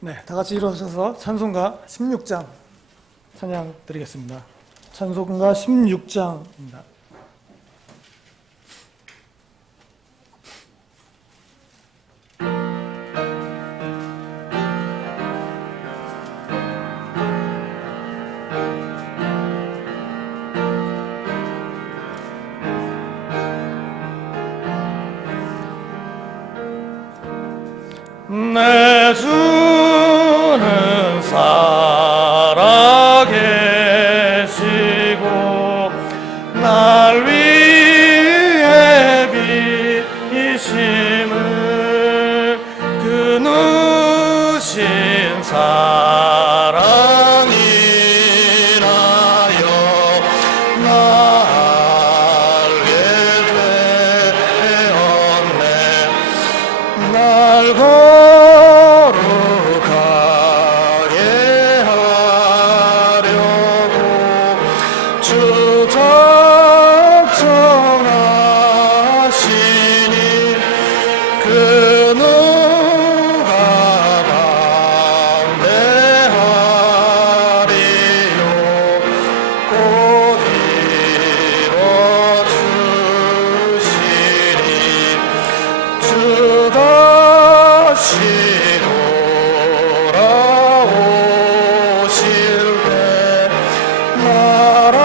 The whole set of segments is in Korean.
네, 다 같이 일어서서 찬송가 16장 찬양 드리겠습니다. 찬송가 16장입니다. 내 주는 살아계시고 날 위해 비심을 그 누신 사랑 인하여 알게 되었네. 날 거룩하게 하려고 주 작정하시니 그 누가 방대하리요. 곧 이뤄주시니 주 다시 돌아오실 때 나라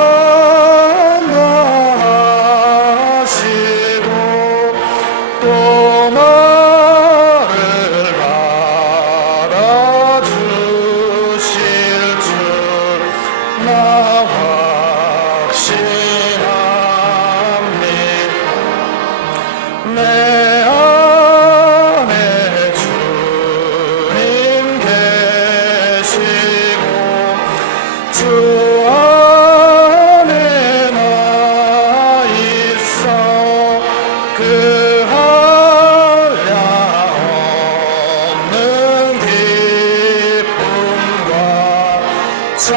하시고 또 나를 받아주실 줄 나 확신합니다. 내 안에 주님 계시고 주 안에 나 있어 그 한량없는 기쁨과 참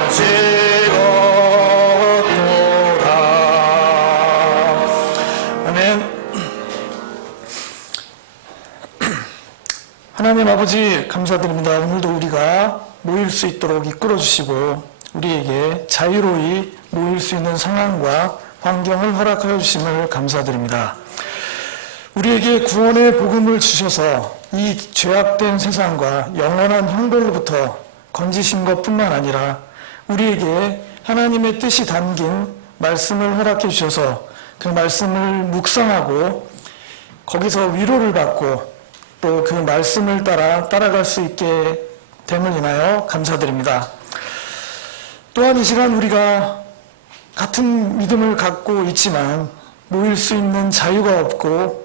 안지었도다. 아멘. 하나님 아버지 감사드립니다. 오늘도 우리가 모일 수 있도록 이끌어 주시고 우리에게 자유로이 모일 수 있는 상황과 환경을 허락하여 주심을 감사드립니다. 우리에게 구원의 복음을 주셔서 이 죄악된 세상과 영원한 형벌로부터 건지신 것뿐만 아니라 우리에게 하나님의 뜻이 담긴 말씀을 허락해 주셔서 그 말씀을 묵상하고 거기서 위로를 받고 또 그 말씀을 따라갈 수 있게 됨을 인하여 감사드립니다. 또한 이 시간 우리가 같은 믿음을 갖고 있지만 모일 수 있는 자유가 없고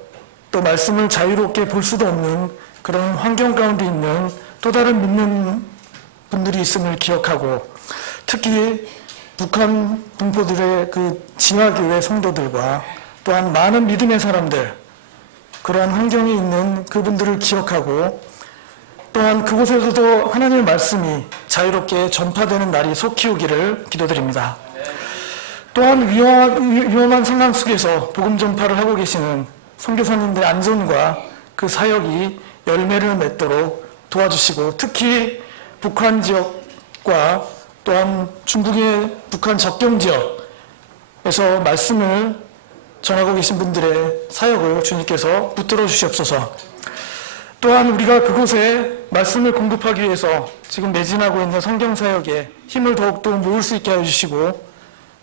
또 말씀을 자유롭게 볼 수도 없는 그런 환경 가운데 있는 또 다른 믿는 분들이 있음을 기억하고 특히 북한 동포들의 그 진화교회 성도들과 또한 많은 믿음의 사람들 그러한 환경에 있는 그분들을 기억하고 또한 그곳에서도 하나님의 말씀이 자유롭게 전파되는 날이 속히 오기를 기도드립니다. 또한 위험한 상황 속에서 복음 전파를 하고 계시는 선교사님들의 안전과 그 사역이 열매를 맺도록 도와주시고 특히 북한 지역과 또한 중국의 북한 접경 지역에서 말씀을 전하고 계신 분들의 사역을 주님께서 붙들어 주시옵소서. 또한 우리가 그곳에 말씀을 공급하기 위해서 지금 매진하고 있는 성경사역에 힘을 더욱더 모을 수 있게 해주시고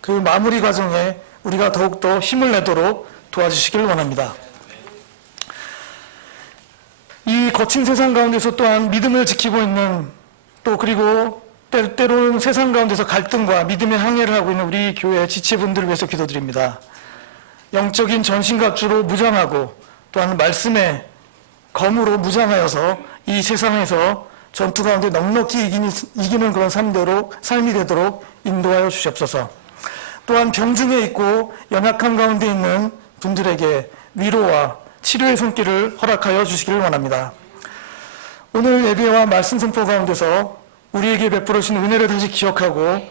그 마무리 과정에 우리가 더욱더 힘을 내도록 도와주시길 원합니다. 이 거친 세상 가운데서 또한 믿음을 지키고 있는 또 그리고 때로는 세상 가운데서 갈등과 믿음의 항해를 하고 있는 우리 교회 지체분들을 위해서 기도드립니다. 영적인 전신갑주로 무장하고 또한 말씀의 검으로 무장하여서 이 세상에서 전투 가운데 넉넉히 이기는 그런 삶이 되도록 인도하여 주시옵소서. 또한 병중에 있고 연약한 가운데 있는 분들에게 위로와 치료의 손길을 허락하여 주시기를 원합니다. 오늘 예배와 말씀 선포 가운데서 우리에게 베풀어 주신 은혜를 다시 기억하고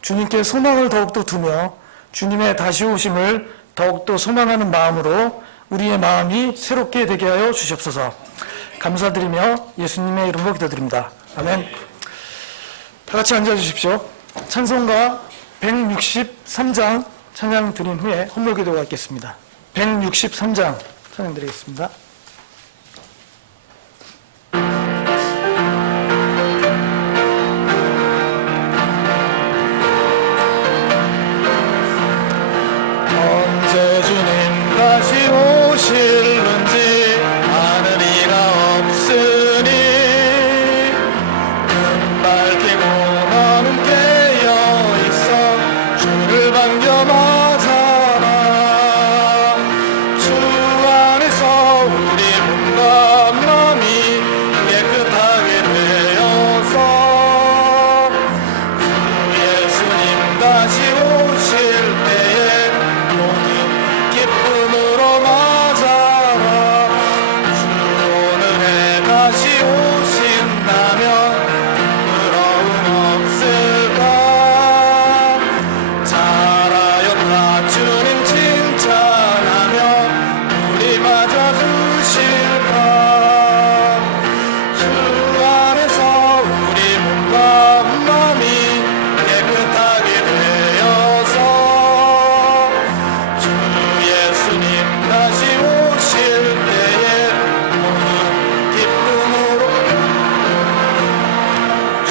주님께 소망을 더욱더 두며 주님의 다시 오심을 더욱더 소망하는 마음으로 우리의 마음이 새롭게 되게 하여 주시옵소서. 감사드리며 예수님의 이름으로 기도드립니다. 아멘. 다 같이 앉아주십시오. 찬송가 163장 찬양 드린 후에 헌물 기도가 있겠습니다. 163장 찬양 드리겠습니다. 언제 주님 다시 오실는지 아는 이가 없으니 밝히고 너는 깨어있어 주를 반겨하잖아. 주 안에서 우리 몸과 마음이 깨끗하게 되어서 주 예수님 다시 오실 때에 모든 기쁨으로 맞아라. 주 오늘에 다시 오신다면 부러움 없을까. 잘하였다 주님 칭찬하며 우리 맞아주실까. 주 안에서 우리 몸과 마음이 깨끗하게 되어서 주 예수님 다시 오실 때에 모든 기쁨으로 주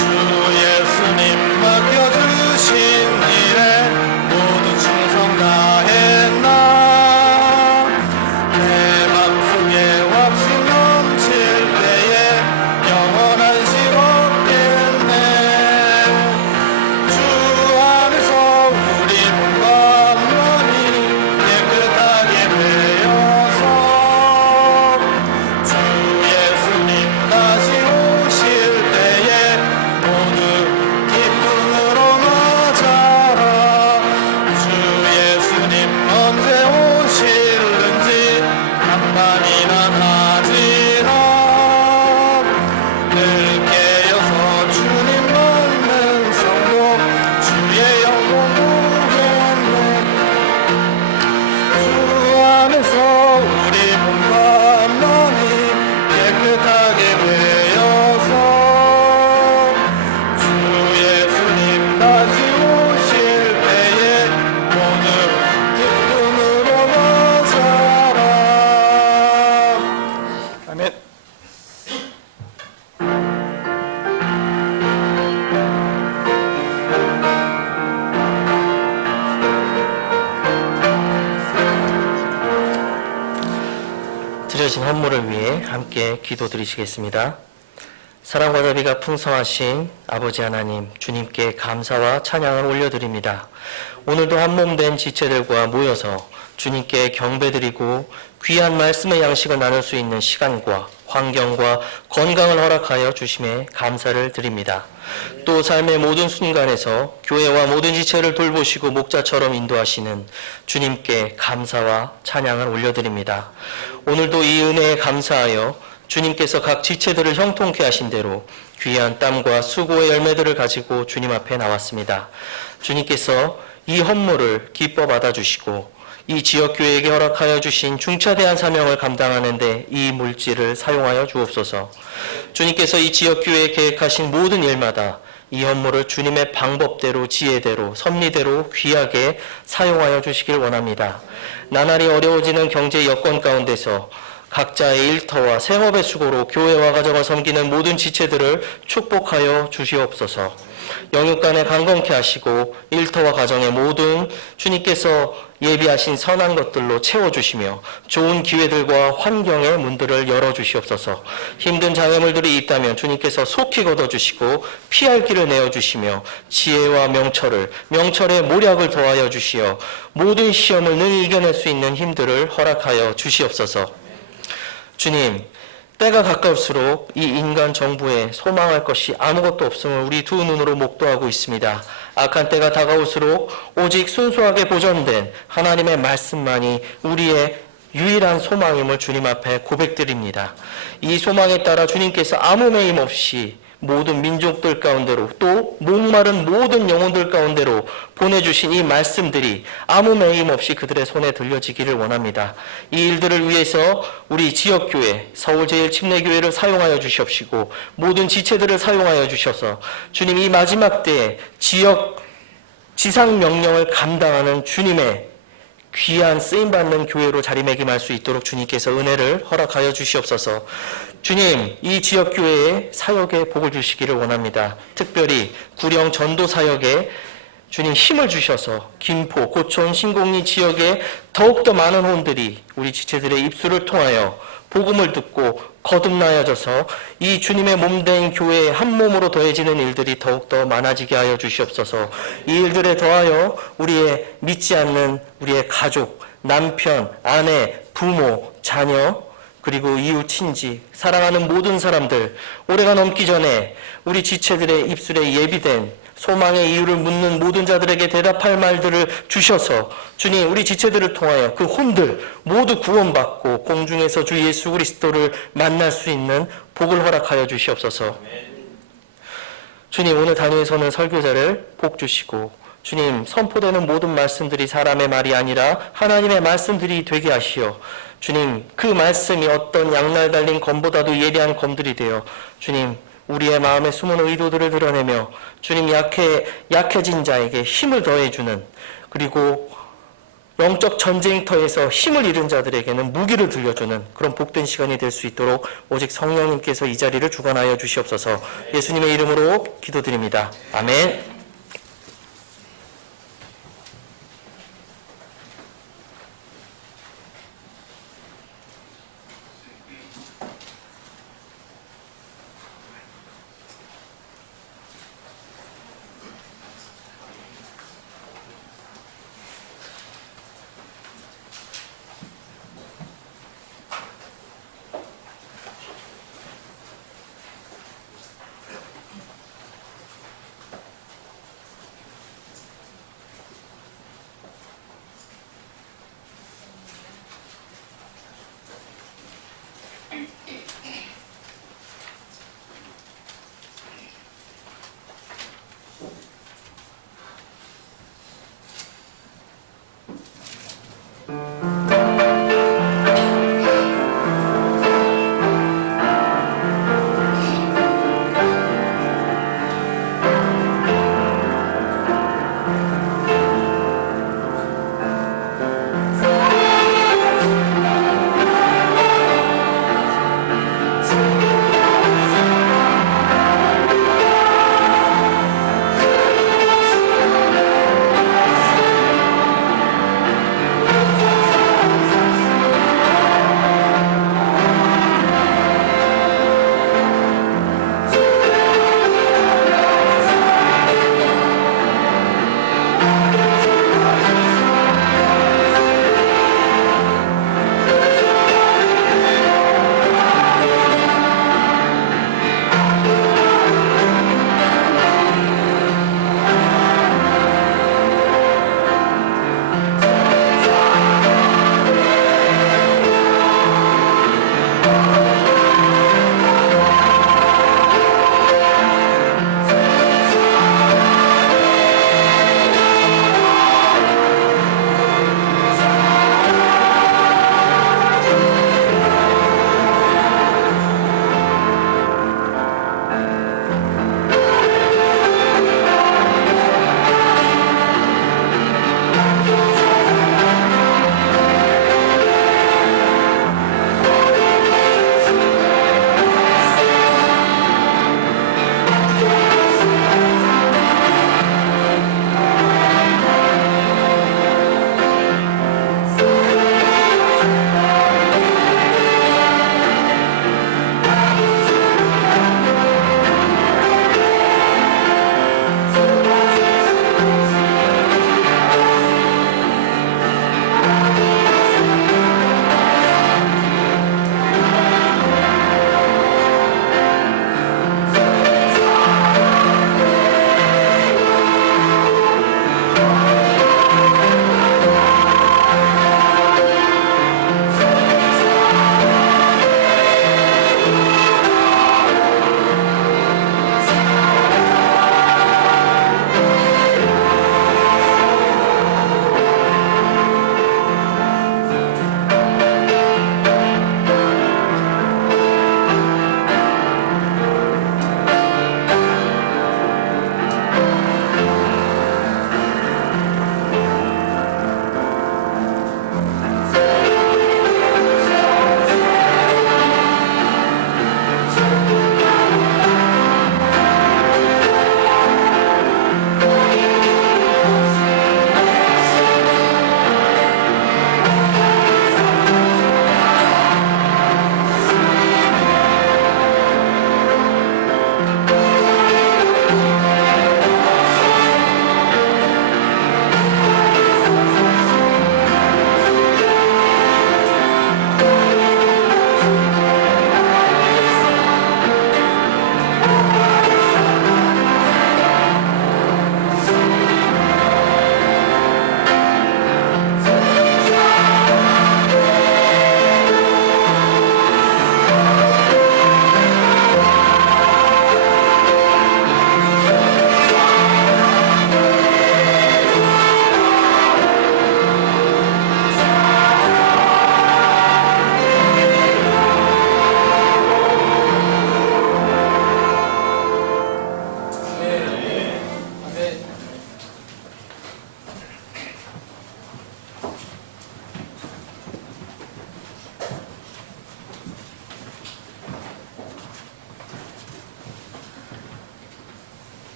예수님 맡겨주신 일에 모두 충성 다했나. 내 맘속에 확신 넘칠 때에 영원한 실 없겠네. 주 안에서 우리 몸과 마음이 깨끗하게 되어서 주 예수님 다시 오실 때에 모두 기쁨으로 맞아라. 주 예수님 언제 오실는지 한밤이나 낮이나 늘 깨어서 주님 믿는 성도 주의 영광 보겠네. 주 안에서 우리 몸과 마음이 깨끗하게 되어서 주 예수님 다시 오실 때에 모두 기쁨으로 맞아라. 아멘. 드려진 헌물을 위해 함께 기도드리시겠습니다. 사랑과 자비가 풍성하신 아버지 하나님, 주님께 감사와 찬양을 올려드립니다. 오늘도 한몸된 지체들과 모여서 주님께 경배드리고 귀한 말씀의 양식을 나눌 수 있는 시간과 환경과 건강을 허락하여 주심에 감사를 드립니다. 또 삶의 모든 순간에서 교회와 모든 지체를 돌보시고 목자처럼 인도하시는 주님께 감사와 찬양을 올려드립니다. 오늘도 이 은혜에 감사하여 주님께서 각 지체들을 형통케 하신 대로 귀한 땀과 수고의 열매들을 가지고 주님 앞에 나왔습니다. 주님께서 이 헌물을 기뻐 받아주시고 이 지역교회에게 허락하여 주신 중차대한 사명을 감당하는 데 이 물질을 사용하여 주옵소서. 주님께서 이 지역교회에 계획하신 모든 일마다 이 헌물을 주님의 방법대로, 지혜대로, 섭리대로 귀하게 사용하여 주시길 원합니다. 나날이 어려워지는 경제 여건 가운데서 각자의 일터와 생업의 수고로 교회와 가정을 섬기는 모든 지체들을 축복하여 주시옵소서. 영육간에 강건케 하시고 일터와 가정의 모든 주님께서 예비하신 선한 것들로 채워주시며 좋은 기회들과 환경의 문들을 열어주시옵소서. 힘든 장애물들이 있다면 주님께서 속히 걷어주시고 피할 길을 내어주시며 지혜와 명철의 모략을 더하여 주시어 모든 시험을 능히 이겨낼 수 있는 힘들을 허락하여 주시옵소서. 주님, 때가 가까울수록 이 인간 정부에 소망할 것이 아무것도 없음을 우리 두 눈으로 목도하고 있습니다. 악한 때가 다가올수록 오직 순수하게 보존된 하나님의 말씀만이 우리의 유일한 소망임을 주님 앞에 고백드립니다. 이 소망에 따라 주님께서 아무 매임 없이 모든 민족들 가운데로 또 목마른 모든 영혼들 가운데로 보내주신 이 말씀들이 아무 매임 없이 그들의 손에 들려지기를 원합니다. 이 일들을 위해서 우리 지역교회 서울제일침례교회를 사용하여 주시옵시고 모든 지체들을 사용하여 주셔서 주님 이 마지막 때에 지상 명령을 감당하는 주님의 귀한 쓰임받는 교회로 자리매김할 수 있도록 주님께서 은혜를 허락하여 주시옵소서. 주님, 이 지역교회의 사역에 복을 주시기를 원합니다. 특별히 구령 전도 사역에 주님 힘을 주셔서 김포, 고촌, 신곡리 지역에 더욱더 많은 혼들이 우리 지체들의 입술을 통하여 복음을 듣고 거듭나여져서 이 주님의 몸된 교회의 한 몸으로 더해지는 일들이 더욱더 많아지게 하여 주시옵소서. 이 일들에 더하여 우리의 믿지 않는 우리의 가족, 남편, 아내, 부모, 자녀, 그리고 이웃, 친지, 사랑하는 모든 사람들, 올해가 넘기 전에 우리 지체들의 입술에 예비된 소망의 이유를 묻는 모든 자들에게 대답할 말들을 주셔서 주님 우리 지체들을 통하여 그 혼들 모두 구원받고 공중에서 주 예수 그리스도를 만날 수 있는 복을 허락하여 주시옵소서. 주님 오늘 단위에서는 설교자를 복 주시고 주님 선포되는 모든 말씀들이 사람의 말이 아니라 하나님의 말씀들이 되게 하시어 주님 그 말씀이 어떤 양날 달린 검보다도 예리한 검들이 되어 주님 우리의 마음에 숨은 의도들을 드러내며 주님 약해진 자에게 힘을 더해주는 그리고 영적 전쟁터에서 힘을 잃은 자들에게는 무기를 들려주는 그런 복된 시간이 될 수 있도록 오직 성령님께서 이 자리를 주관하여 주시옵소서. 예수님의 이름으로 기도드립니다. 아멘.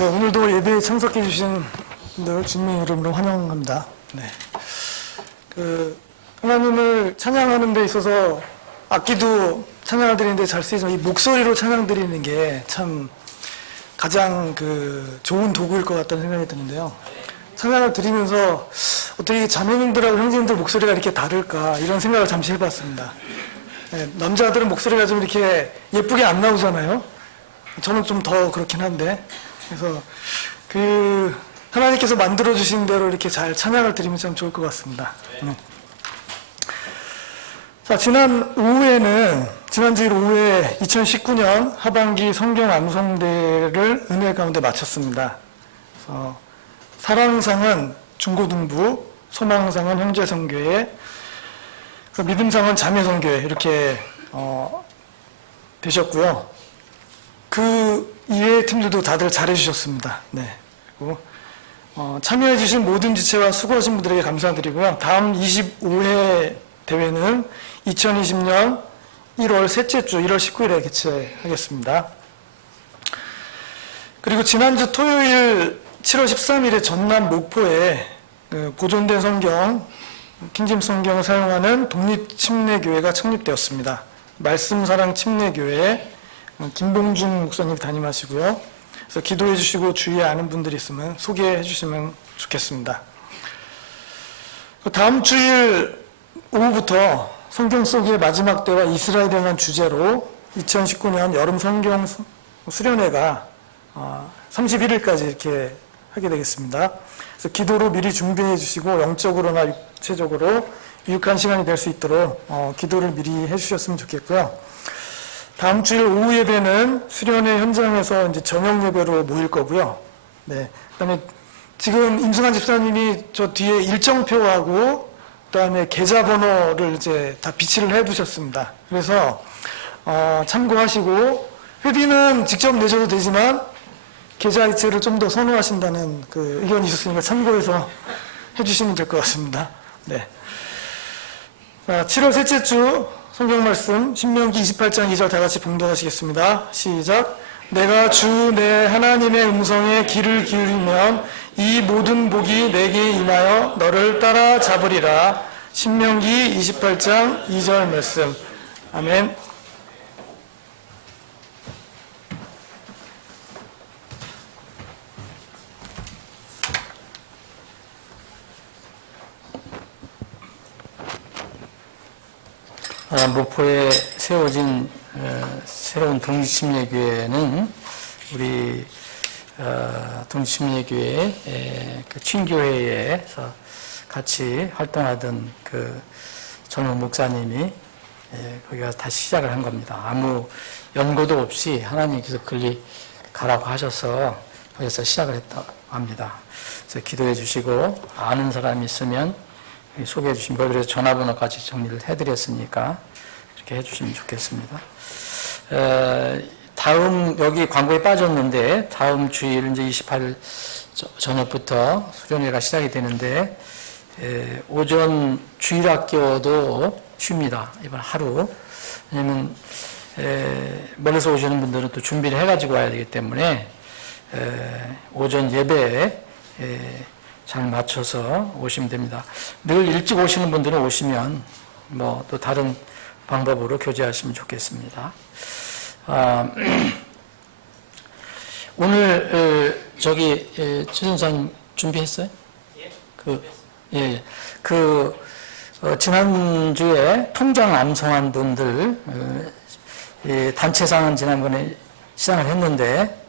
네, 오늘도 예배에 참석해 주신 분들 주님의 이름으로 환영합니다. 네. 하나님을 찬양하는 데 있어서 악기도 찬양을 드리는데 잘 쓰이지만 이 목소리로 찬양 드리는 게 참 가장 좋은 도구일 것 같다는 생각이 드는데요. 찬양을 드리면서 어떻게 자매님들하고 형제님들 목소리가 이렇게 다를까 이런 생각을 잠시 해봤습니다. 네, 남자들은 목소리가 좀 이렇게 예쁘게 안 나오잖아요. 저는 좀 더 그렇긴 한데, 그래서 하나님께서 만들어 주신 대로 이렇게 잘 찬양을 드리면 참 좋을 것 같습니다. 자, 지난주일 오후에 2019년 하반기 성경 암송대를 은혜 가운데 마쳤습니다. 그래서 사랑상은 중고등부, 소망상은 형제성교회, 믿음상은 자매성교회 이렇게 되셨고요. 그 이외의 팀들도 다들 잘해주셨습니다. 네. 그리고 참여해주신 모든 지체와 수고하신 분들에게 감사드리고요. 다음 25회 대회는 2020년 1월 셋째 주 1월 19일에 개최하겠습니다. 그리고 지난주 토요일 7월 13일에 전남 목포에 보존된 성경, 킹제임스 성경을 사용하는 독립침례교회가 창립되었습니다. 말씀사랑 침례교회 김봉중 목사님 담임하시고요. 그래서 기도해 주시고 주위에 아는 분들이 있으면 소개해 주시면 좋겠습니다. 다음 주일 오후부터 성경 속의 마지막 때와 이스라엘에 대한 주제로 2019년 여름 성경 수련회가 31일까지 이렇게 하게 되겠습니다. 그래서 기도로 미리 준비해 주시고 영적으로나 육체적으로 유익한 시간이 될 수 있도록 기도를 미리 해 주셨으면 좋겠고요. 다음 주일 오후 예배는 수련회 현장에서 이제 저녁 예배로 모일 거고요. 네. 그다음에 지금 임승환 집사님이 저 뒤에 일정표하고 그다음에 계좌번호를 이제 다 비치를 해 두셨습니다. 그래서 참고하시고 회비는 직접 내셔도 되지만 계좌 이체를 좀 더 선호하신다는 의견이 있었으니까 참고해서 해주시면 될 것 같습니다. 네. 7월 셋째 주 성경 말씀 신명기 28장 2절 다 같이 봉독하시겠습니다. 시작. 내가 주 내 하나님의 음성에 귀를 기울이면 이 모든 복이 내게 임하여 너를 따라잡으리라. 신명기 28장 2절 말씀. 아멘. 목포에 세워진 새로운 독립침례교회는 우리 독립침례교회 친교회에서 같이 활동하던 젊은 목사님이 거기 가서 다시 시작을 한 겁니다. 아무 연고도 없이 하나님께서 글리 가라고 하셔서 거기서 시작을 했다고 합니다. 그래서 기도해 주시고 아는 사람이 있으면 소개해 주시면 그래서 전화번호까지 정리를 해드렸으니까 이렇게 해주시면 좋겠습니다. 다음 여기 광고에 빠졌는데 다음 주일 이제 28일 저녁부터 수련회가 시작이 되는데 오전 주일학교도 쉽니다. 이번 하루. 왜냐면 멀리서 오시는 분들은 또 준비를 해가지고 와야 되기 때문에 오전 예배에 잘 맞춰서 오시면 됩니다. 늘 일찍 오시는 분들은 오시면 뭐 또 다른 방법으로 교제하시면 좋겠습니다. 오늘 최선사님 준비했어요? 예. 지난주에 통장 암송한 분들 단체상은 지난번에 시작을 했는데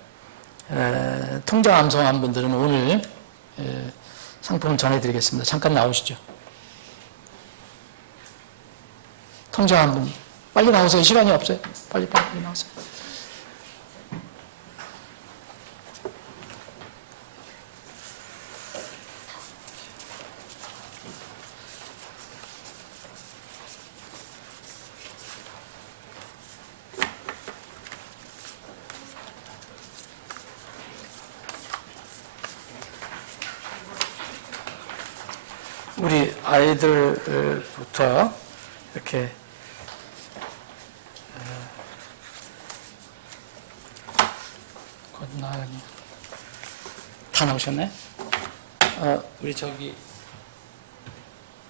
통장 암송한 분들은 오늘 상품을 전해드리겠습니다. 잠깐 나오시죠. 통장 한 분. 빨리 나오세요. 시간이 없어요. 빨리 나오세요. 우리 아이들부터 이렇게 다 나오셨네? 우리 저기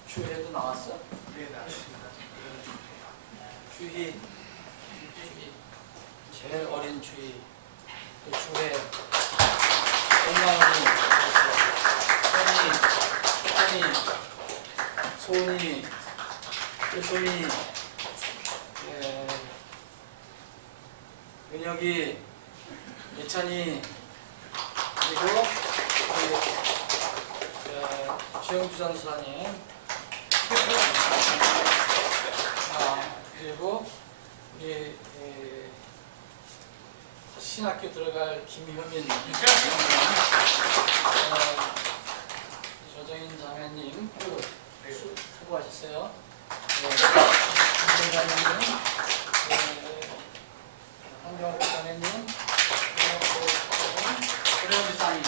주혜도 나왔어? 네, 나왔습니다. 주희 제일 어린 주희 또 주혜 엄마언니 소은이 소은이 은혁이 예찬이 그리고 최영주 전사님 그리고 우리 신학교 들어갈 김효민 조정인 자매님 수고하셨어요. 김정자님 한경호 자매님 그래요 비상님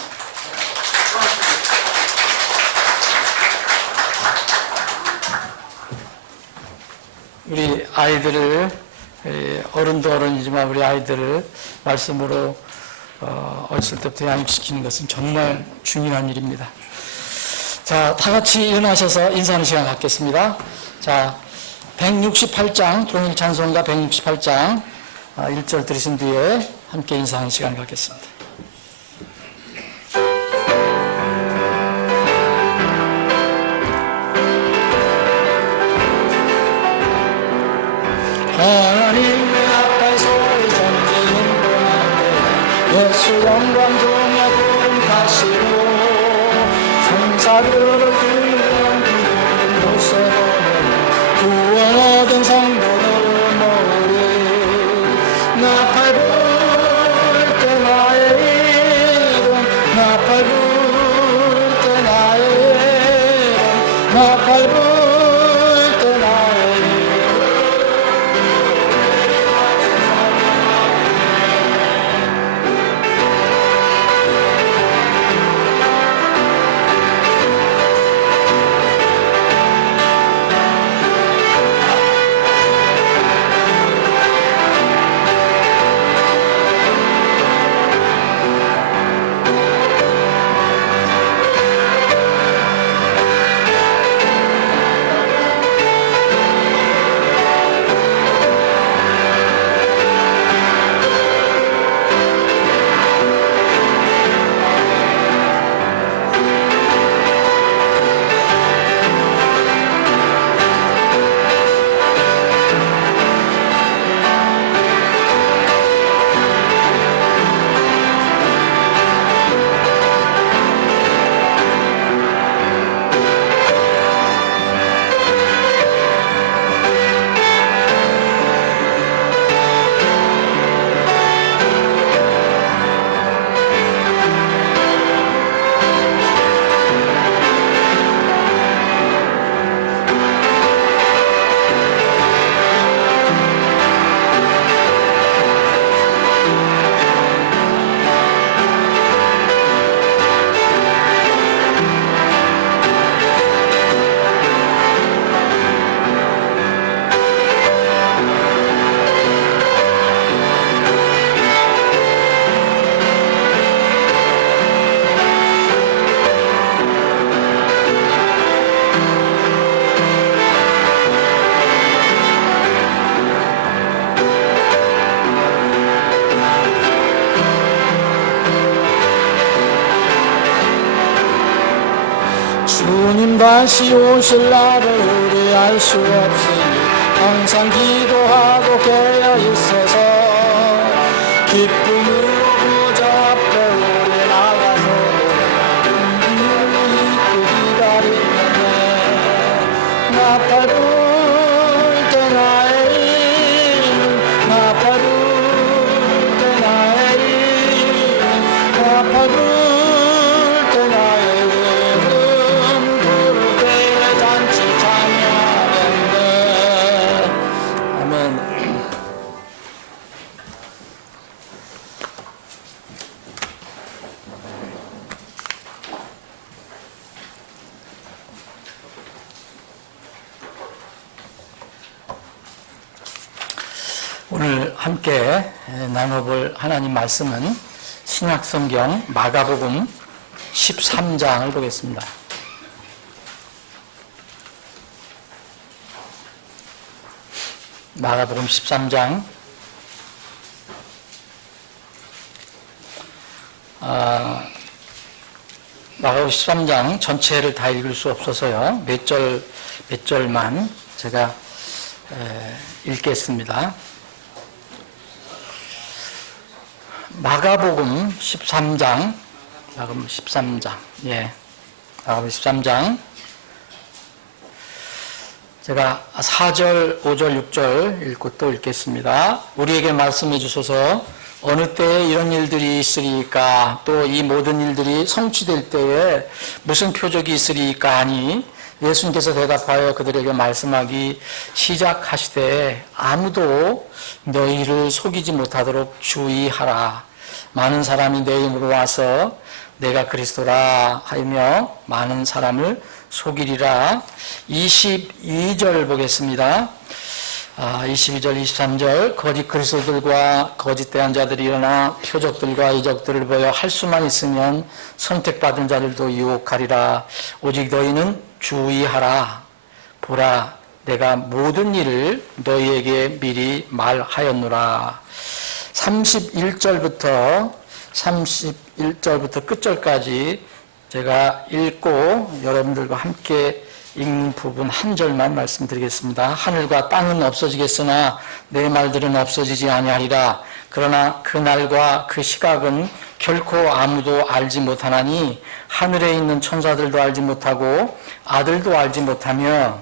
우리 아이들을 어른도 어른이지만 우리 아이들을 말씀으로 어렸을 때부터 양육시키는 것은 정말 중요한 일입니다. 자, 다 같이 일어나셔서 인사하는 시간 갖겠습니다. 자, 168장 동일 찬송가 168장 1절 들으신 뒤에 함께 인사하는 시간 갖겠습니다. 하나님 앞에서 전지는 동안에 예수 영광 중에 구름 다시로 성사를 위한 곳에 보내 구원 얻은 성도들 모으리 나팔 불 때 나의 이름 나팔 불 때 나의 이름 나팔 불 때 나의 이름 주님 다시 오실 날을 우리 알 수 없으니 항상 기도하고 깨어 있어서 기쁨으로 보좌 앞에 우리 나가서 기다리네 나팔 불 때 나의 이름 나팔 불 때 나의 이름 나팔 불 때 나의 이름 부를 때 잔치 참여하겠네. 아멘. 오늘 함께 나눠볼 하나님 말씀은 신약성경 마가복음 13장을 보겠습니다. 마가복음 13장. 마가복음 13장 전체를 다 읽을 수 없어서요. 몇 절만 제가 읽겠습니다. 마가복음 13장. 예. 마가복음 13장. 제가 4절, 5절, 6절 읽고 또 읽겠습니다. 우리에게 말씀해 주소서. 어느 때에 이런 일들이 있으리까? 또 이 모든 일들이 성취될 때에 무슨 표적이 있으리까 하니 예수님께서 대답하여 그들에게 말씀하기 시작하시되 아무도 너희를 속이지 못하도록 주의하라. 많은 사람이 내 이름으로 와서 내가 그리스도라 하며 많은 사람을 속이리라. 22절 보겠습니다. 22절, 23절. 거짓 그리스도들과 거짓대한 자들이 일어나 표적들과 이적들을 보여 할 수만 있으면 선택받은 자들도 유혹하리라. 오직 너희는 주의하라. 보라, 내가 모든 일을 너희에게 미리 말하였노라. 31절부터 끝절까지 제가 읽고 여러분들과 함께 읽는 부분 한 절만 말씀드리겠습니다. 하늘과 땅은 없어지겠으나 내 말들은 없어지지 아니하리라. 그러나 그 날과 그 시각은 결코 아무도 알지 못하나니 하늘에 있는 천사들도 알지 못하고 아들도 알지 못하며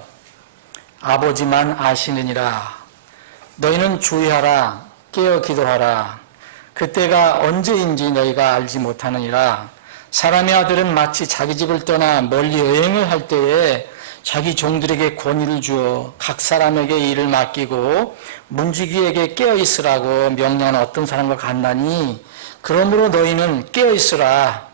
아버지만 아시느니라. 너희는 주의하라. 깨어 기도하라. 그때가 언제인지 너희가 알지 못하느니라. 사람의 아들은 마치 자기 집을 떠나 멀리 여행을 할 때에 자기 종들에게 권위를 주어 각 사람에게 일을 맡기고 문지기에게 깨어있으라고 명령한 어떤 사람과 같나니 그러므로 너희는 깨어있으라.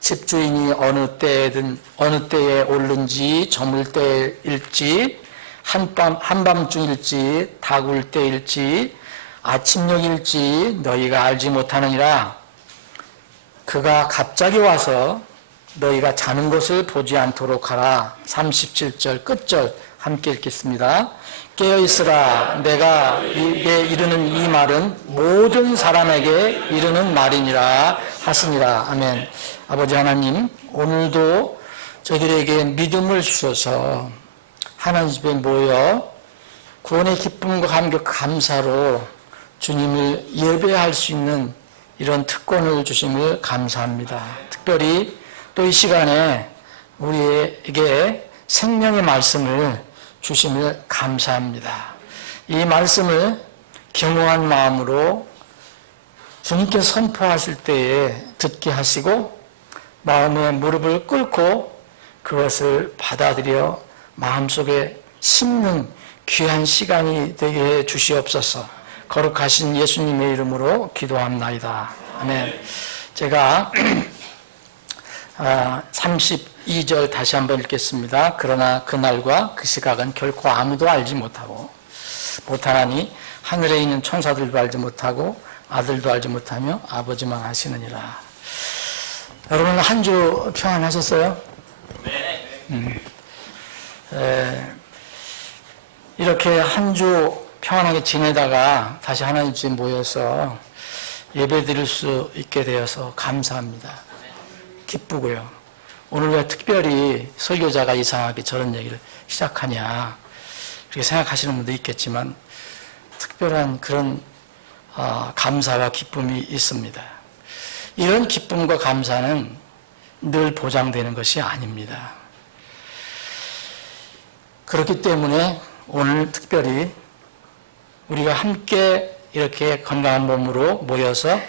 집주인이 어느 때에 오른지 저물 때일지 한밤중일지 다구울 때일지 아침녘일지 너희가 알지 못하느니라. 그가 갑자기 와서 너희가 자는 것을 보지 않도록 하라. 37절 끝절 함께 읽겠습니다. 깨어있으라. 내가 이르는 이 말은 모든 사람에게 이르는 말이니라 하시니라. 아멘. 아버지 하나님, 오늘도 저희들에게 믿음을 주셔서 하나님 집에 모여 구원의 기쁨과 감격 감사로 주님을 예배할 수 있는 이런 특권을 주심을 감사합니다. 특별히 또 이 시간에 우리에게 생명의 말씀을 주심을 감사합니다. 이 말씀을 겸허한 마음으로 주님께 선포하실 때에 듣게 하시고 마음에 무릎을 꿇고 그것을 받아들여 마음속에 심는 귀한 시간이 되게 해 주시옵소서. 거룩하신 예수님의 이름으로 기도합나이다. 아멘. 제가 32절 다시 한번 읽겠습니다. 그러나 그날과 그 시각은 결코 아무도 알지 못하나니 하늘에 있는 천사들도 알지 못하고 아들도 알지 못하며 아버지만 아시느니라. 여러분 한 주 평안하셨어요? 네. 이렇게 한 주 평안하게 지내다가 다시 하나님 집에 모여서 예배 드릴 수 있게 되어서 감사합니다. 기쁘고요. 오늘 왜 특별히 설교자가 이상하게 저런 얘기를 시작하냐 이렇게 생각하시는 분도 있겠지만 특별한 그런 감사와 기쁨이 있습니다. 이런 기쁨과 감사는 늘 보장되는 것이 아닙니다. 그렇기 때문에 오늘 특별히 우리가 함께 이렇게 건강한 몸으로 모여서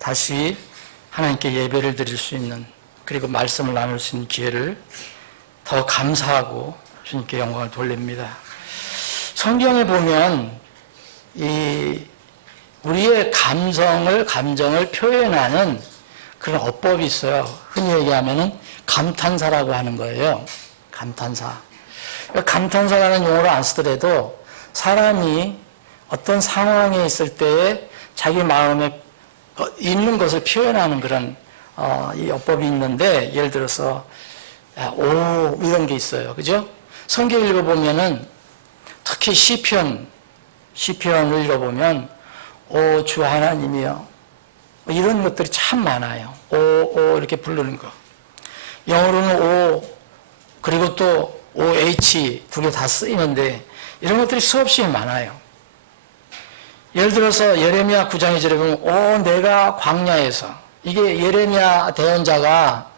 다시 하나님께 예배를 드릴 수 있는 그리고 말씀을 나눌 수 있는 기회를 더 감사하고 주님께 영광을 돌립니다. 성경에 보면 우리의 감정을 표현하는 그런 어법이 있어요. 흔히 얘기하면 감탄사라고 하는 거예요. 감탄사. 감탄사라는 용어를 안 쓰더라도 사람이 어떤 상황에 있을 때에 자기 마음에 있는 것을 표현하는 그런 이 어법이 있는데 예를 들어서 오 이런 게 있어요. 그죠? 성경 읽어보면은 특히 시편을 읽어보면 오 주 하나님이여 이런 것들이 참 많아요. 오 이렇게 부르는 거. 영어로는 오 그리고 또 OH 두 개 다 쓰이는데 이런 것들이 수없이 많아요. 예를 들어서 예레미야 9장 2절에 보면 오 내가 광야에서 이게 예레미야 대언자가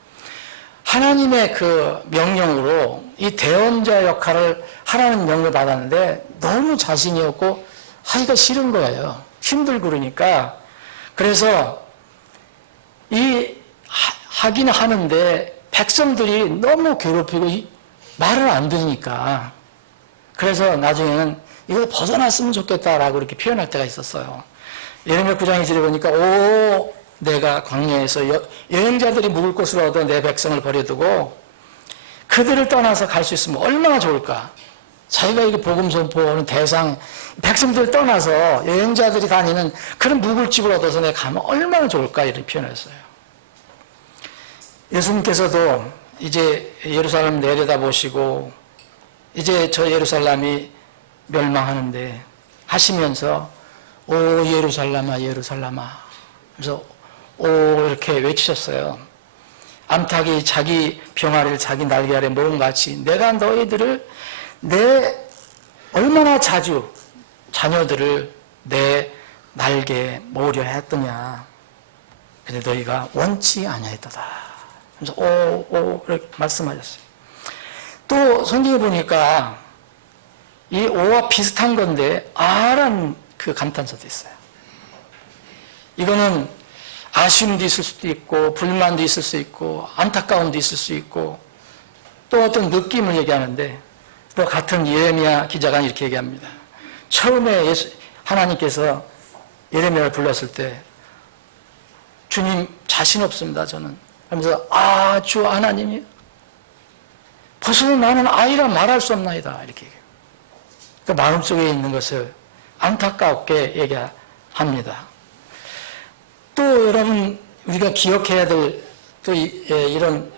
하나님의 그 명령으로 이 대언자 역할을 하라는 명령을 받았는데 너무 자신이 없고 하기가 싫은 거예요. 힘들고 그러니까. 그래서 하긴 하는데 백성들이 너무 괴롭히고 말을 안 들으니까 그래서 나중에는 이거 벗어났으면 좋겠다라고 이렇게 표현할 때가 있었어요. 예레미야 9장 2절에 보니까 오 내가 광야에서 여행자들이 묵을 곳을 얻어 내 백성을 버려두고 그들을 떠나서 갈 수 있으면 얼마나 좋을까. 자기가 이게 복음 선포하는 대상 백성들을 떠나서 여행자들이 다니는 그런 묵을 집을 얻어서 내가 가면 얼마나 좋을까 이렇게 표현했어요. 예수님께서도 이제 예루살렘 내려다보시고 이제 저 예루살렘이 멸망하는데 하시면서 오 예루살렘아 예루살렘아 그래서 오 이렇게 외치셨어요. 암탉이 자기 병아리를 자기 날개 아래 모은 같이 내가 너희들을 얼마나 자주 자녀들을 내 날개에 모으려 했더냐. 근데 너희가 원치 아니하였도다. 그래서 오 이렇게 말씀하셨어요. 또 성경에 보니까 이 오와 비슷한 건데 아라는 그 감탄사도 있어요. 이거는 아쉬움도 있을 수도 있고 불만도 있을 수 있고 안타까움도 있을 수 있고 또 어떤 느낌을 얘기하는데 또 같은 예레미야 기자가 이렇게 얘기합니다. 처음에 하나님께서 예레미야를 불렀을 때 주님 자신 없습니다 저는 하면서 주 하나님이 벌써 나는 아이라 말할 수 없나이다 이렇게 얘기해요. 그 마음속에 있는 것을 안타깝게 얘기합니다. 또 여러분 우리가 기억해야 될 또 이런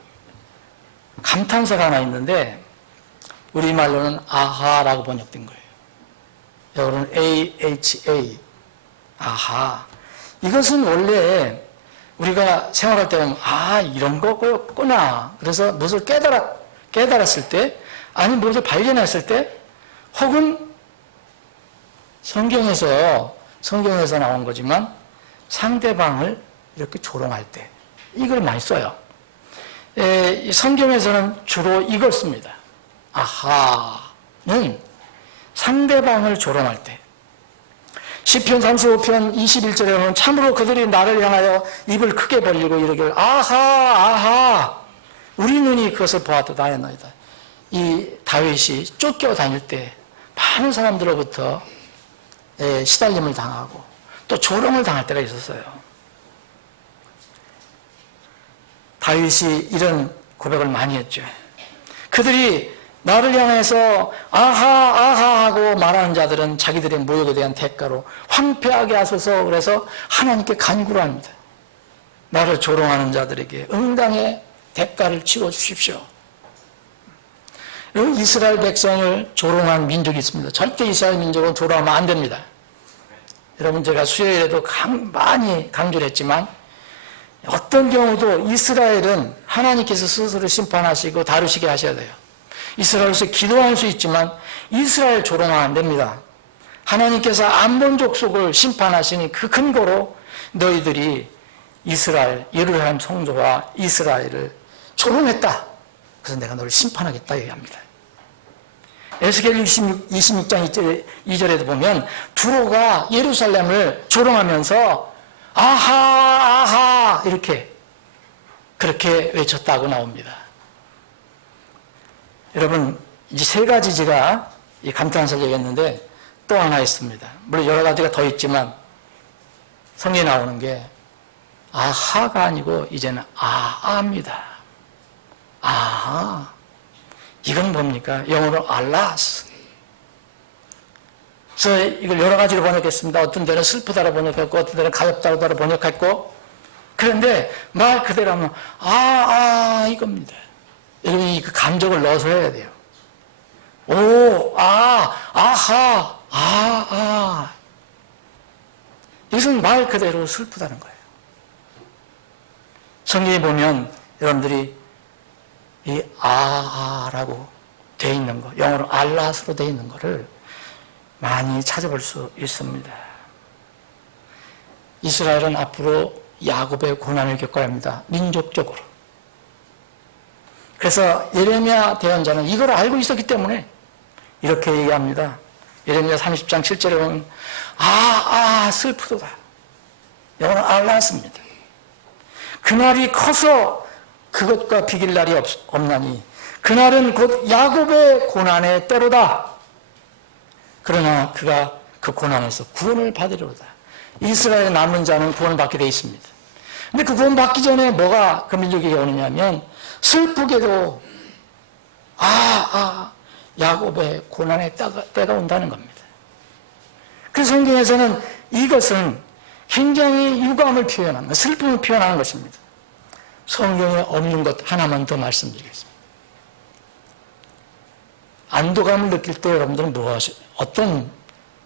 감탄사가 하나 있는데 우리말로는 아하라고 번역된 거예요. 여러분 AHA 아하 이것은 원래 우리가 생활할 때 보면 이런 거였구나. 그래서 무엇을 깨달았을 때 아니 무엇을 발견했을 때 혹은 성경에서 나온 거지만 상대방을 이렇게 조롱할 때 이걸 많이 써요. 성경에서는 주로 이걸 씁니다. 아하는 상대방을 조롱할 때 시편 35편 21절에 보면 참으로 그들이 나를 향하여 입을 크게 벌리고 이르기를 아하 우리 눈이 그것을 보았도다 하였나이다. 이 다윗이 쫓겨다닐 때 많은 사람들로부터 시달림을 당하고 또 조롱을 당할 때가 있었어요. 다윗이 이런 고백을 많이 했죠. 그들이 나를 향해서 아하 하고 말하는 자들은 자기들의 모욕에 대한 대가로 황폐하게 하소서 그래서 하나님께 간구를 합니다. 나를 조롱하는 자들에게 응당의 대가를 치러 주십시오. 이스라엘 백성을 조롱한 민족이 있습니다. 절대 이스라엘 민족은 조롱하면 안 됩니다. 여러분 제가 수요일에도 많이 강조를 했지만 어떤 경우도 이스라엘은 하나님께서 스스로 심판하시고 다루시게 하셔야 돼요. 이스라엘에서 기도할 수 있지만 이스라엘 조롱하면 안 됩니다. 하나님께서 암몬 족속을 심판하시니 그 근거로 너희들이 예루살렘 성도와 이스라엘을 조롱했다. 그래서 내가 너를 심판하겠다 얘기합니다. 에스겔 26장 2절에도 보면 두로가 예루살렘을 조롱하면서 아하 그렇게 외쳤다고 나옵니다. 여러분 이제 세 가지 제가 이 감탄사를 얘기했는데 또 하나 있습니다. 물론 여러 가지가 더 있지만 성경에 나오는 게 아하가 아니고 이제는 아하입니다. 아하 이건 뭡니까? 영어로 알라스. 그래서 이걸 여러 가지로 번역했습니다. 어떤 데는 슬프다로 번역했고 어떤 데는 가엾다로 번역했고 그런데 말 그대로 하면 이겁니다. 여러분이 그 감정을 넣어서 해야 돼요. 이것은 말 그대로 슬프다는 거예요. 성경에 보면 여러분들이 이 라고 되어 있는 거, 영어로 알라스로 되어 있는 거를 많이 찾아볼 수 있습니다. 이스라엘은 앞으로 야곱의 고난을 겪어야 합니다. 민족적으로. 그래서 예레미야 대언자는 이걸 알고 있었기 때문에 이렇게 얘기합니다. 예레미야 30장 7절에 보면 슬프도다. 영어는 알라스입니다. 그날이 커서 그것과 비길 날이 없나니 그날은 곧 야곱의 고난의 때로다. 그러나 그가 그 고난에서 구원을 받으리로다. 이스라엘의 남은 자는 구원을 받게 되어 있습니다. 근데 그 구원 받기 전에 뭐가 그 민족에게 오느냐면 슬프게도 야곱의 고난의 때가 온다는 겁니다. 그래서 성경에서는 이것은 굉장히 유감을 표현하는 것, 슬픔을 표현하는 것입니다. 성경에 없는 것 하나만 더 말씀드리겠습니다. 안도감을 느낄 때 여러분들은 어떤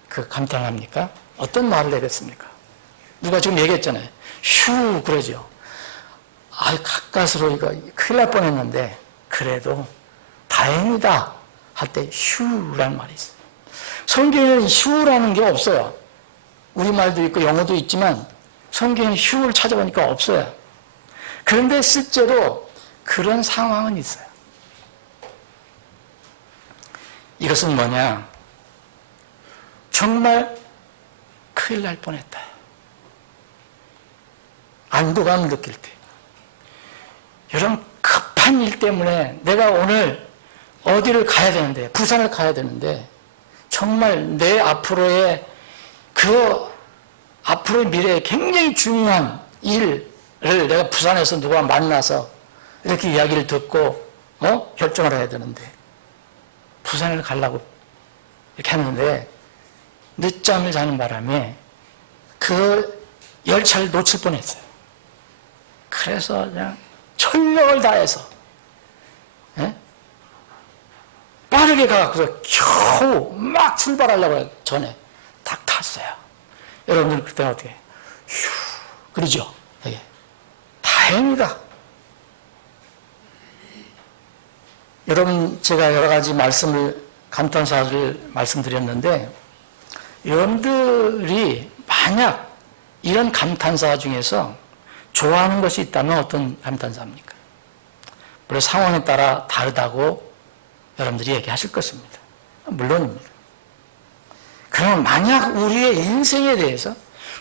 감탄을 합니까? 어떤 말을 내렸습니까? 누가 지금 얘기했잖아요. 휴 그러죠. 가까스로 이거 큰일 날 뻔했는데 그래도 다행이다 할 때 휴라는 말이 있어요. 성경에는 휴라는 게 없어요. 우리말도 있고 영어도 있지만 성경에 휴를 찾아보니까 없어요. 그런데 실제로 그런 상황은 있어요. 이것은 뭐냐? 정말 큰일 날 뻔했다. 안도감을 느낄 때. 여러분 급한 일 때문에 내가 오늘 어디를 가야 되는데, 부산을 가야 되는데 정말 내 앞으로의 앞으로의 미래에 굉장히 중요한 일을 내가 부산에서 누가 만나서 이렇게 이야기를 듣고 결정을 해야 되는데 부산을 가려고 이렇게 하는데 늦잠을 자는 바람에 그 열차를 놓칠 뻔했어요. 그래서 그냥 철력을 다해서 빠르게 가서 겨우 막 출발하려고 전에 딱 탔어요. 여러분들 그때 어떻게 휴 그러죠? 되게 다행이다. 여러분 제가 여러 가지 감탄사를 말씀드렸는데 여러분들이 만약 이런 감탄사 중에서 좋아하는 것이 있다면 어떤 감탄사입니까? 물론 상황에 따라 다르다고 여러분들이 얘기하실 것입니다. 물론입니다. 그러면 만약 우리의 인생에 대해서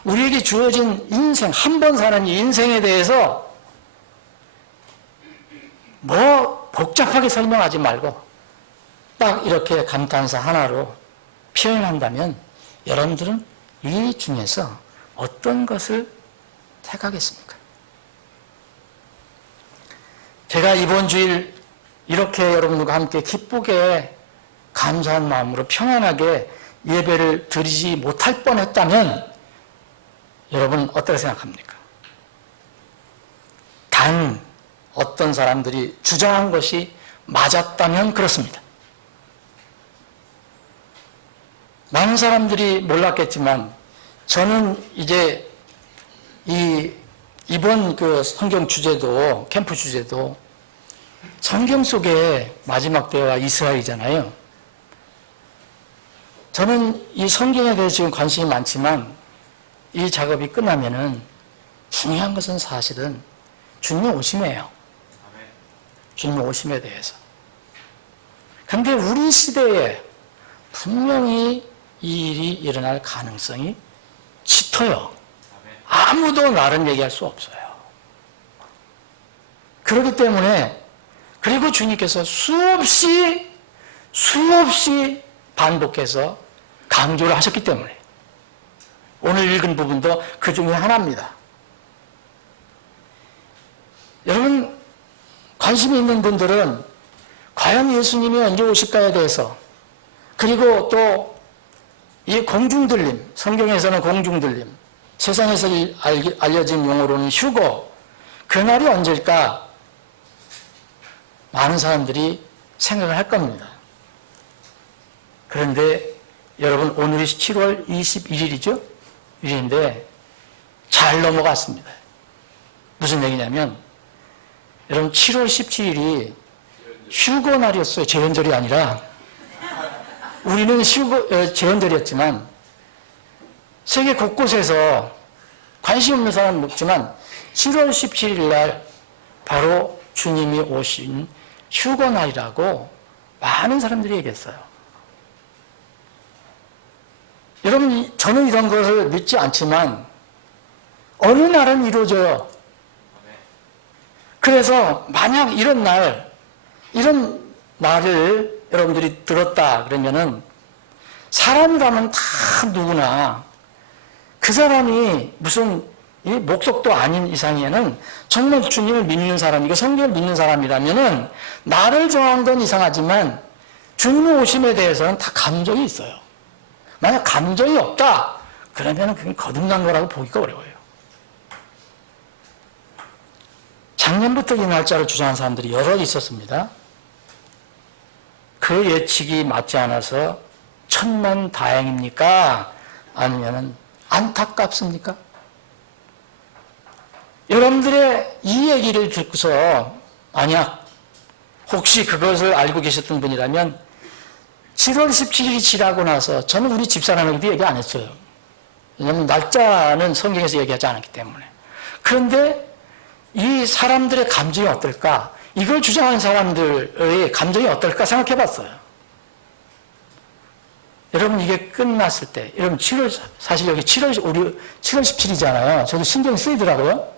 우리에게 주어진 인생, 한 번 사는 이 인생에 대해서 복잡하게 설명하지 말고 딱 이렇게 감탄사 하나로 표현한다면 여러분들은 이 중에서 어떤 것을 택하겠습니까? 제가 이번 주일 이렇게 여러분들과 함께 기쁘게 감사한 마음으로 평안하게 예배를 드리지 못할 뻔했다면 여러분 어떻게 생각합니까? 단 어떤 사람들이 주장한 것이 맞았다면 그렇습니다. 많은 사람들이 몰랐겠지만 저는 이제 이번 성경 주제도 캠프 주제도 성경 속의 마지막 때와 이스라엘이잖아요. 저는 이 성경에 대해서 지금 관심이 많지만 이 작업이 끝나면은 중요한 것은 사실은 주님의 오심이에요. 주님의 오심에 대해서. 그런데 우리 시대에 분명히 이 일이 일어날 가능성이 짙어요. 아무도 나름 얘기할 수 없어요. 그렇기 때문에 그리고 주님께서 수없이 반복해서 강조를 하셨기 때문에 오늘 읽은 부분도 그 중에 하나입니다. 여러분 관심이 있는 분들은 과연 예수님이 언제 오실까에 대해서 그리고 또 이 공중들림, 성경에서는 공중들림, 세상에서 알려진 용어로는 휴거, 그날이 언제일까? 많은 사람들이 생각을 할 겁니다. 그런데 여러분, 오늘이 7월 21일이죠? 일인데 잘 넘어갔습니다. 무슨 얘기냐면, 여러분, 7월 17일이 휴거 날이었어요. 제헌절이 아니라. 우리는 제헌절이었지만 세계 곳곳에서 관심 없는 사람은 없지만 7월 17일 날 바로 주님이 오신 휴거 날이라고 많은 사람들이 얘기했어요. 여러분, 저는 이런 것을 믿지 않지만 어느 날은 이루어져요. 그래서 만약 이런 날을 여러분들이 들었다 그러면은 사람이라면 다 누구나 그 사람이 무슨 목석도 아닌 이상에는 정말 주님을 믿는 사람이고 성경을 믿는 사람이라면은 나를 정한 건 이상하지만 주님의 오심에 대해서는 다 감정이 있어요. 만약 감정이 없다 그러면은 그건 거듭난 거라고 보기가 어려워요. 작년부터 이 날짜를 주장한 사람들이 여러 있었습니다. 그 예측이 맞지 않아서 천만 다행입니까? 아니면은 안타깝습니까? 여러분들의 이 얘기를 듣고서 만약 혹시 그것을 알고 계셨던 분이라면 7월 17일이 지나고 나서 저는 우리 집사람에게도 얘기 안 했어요. 왜냐하면 날짜는 성경에서 얘기하지 않았기 때문에. 그런데 이 사람들의 감정이 어떨까? 이걸 주장하는 사람들의 감정이 어떨까 생각해 봤어요. 여러분, 이게 끝났을 때, 여러분, 사실 여기 7월 17일이잖아요. 저도 신경이 쓰이더라고요.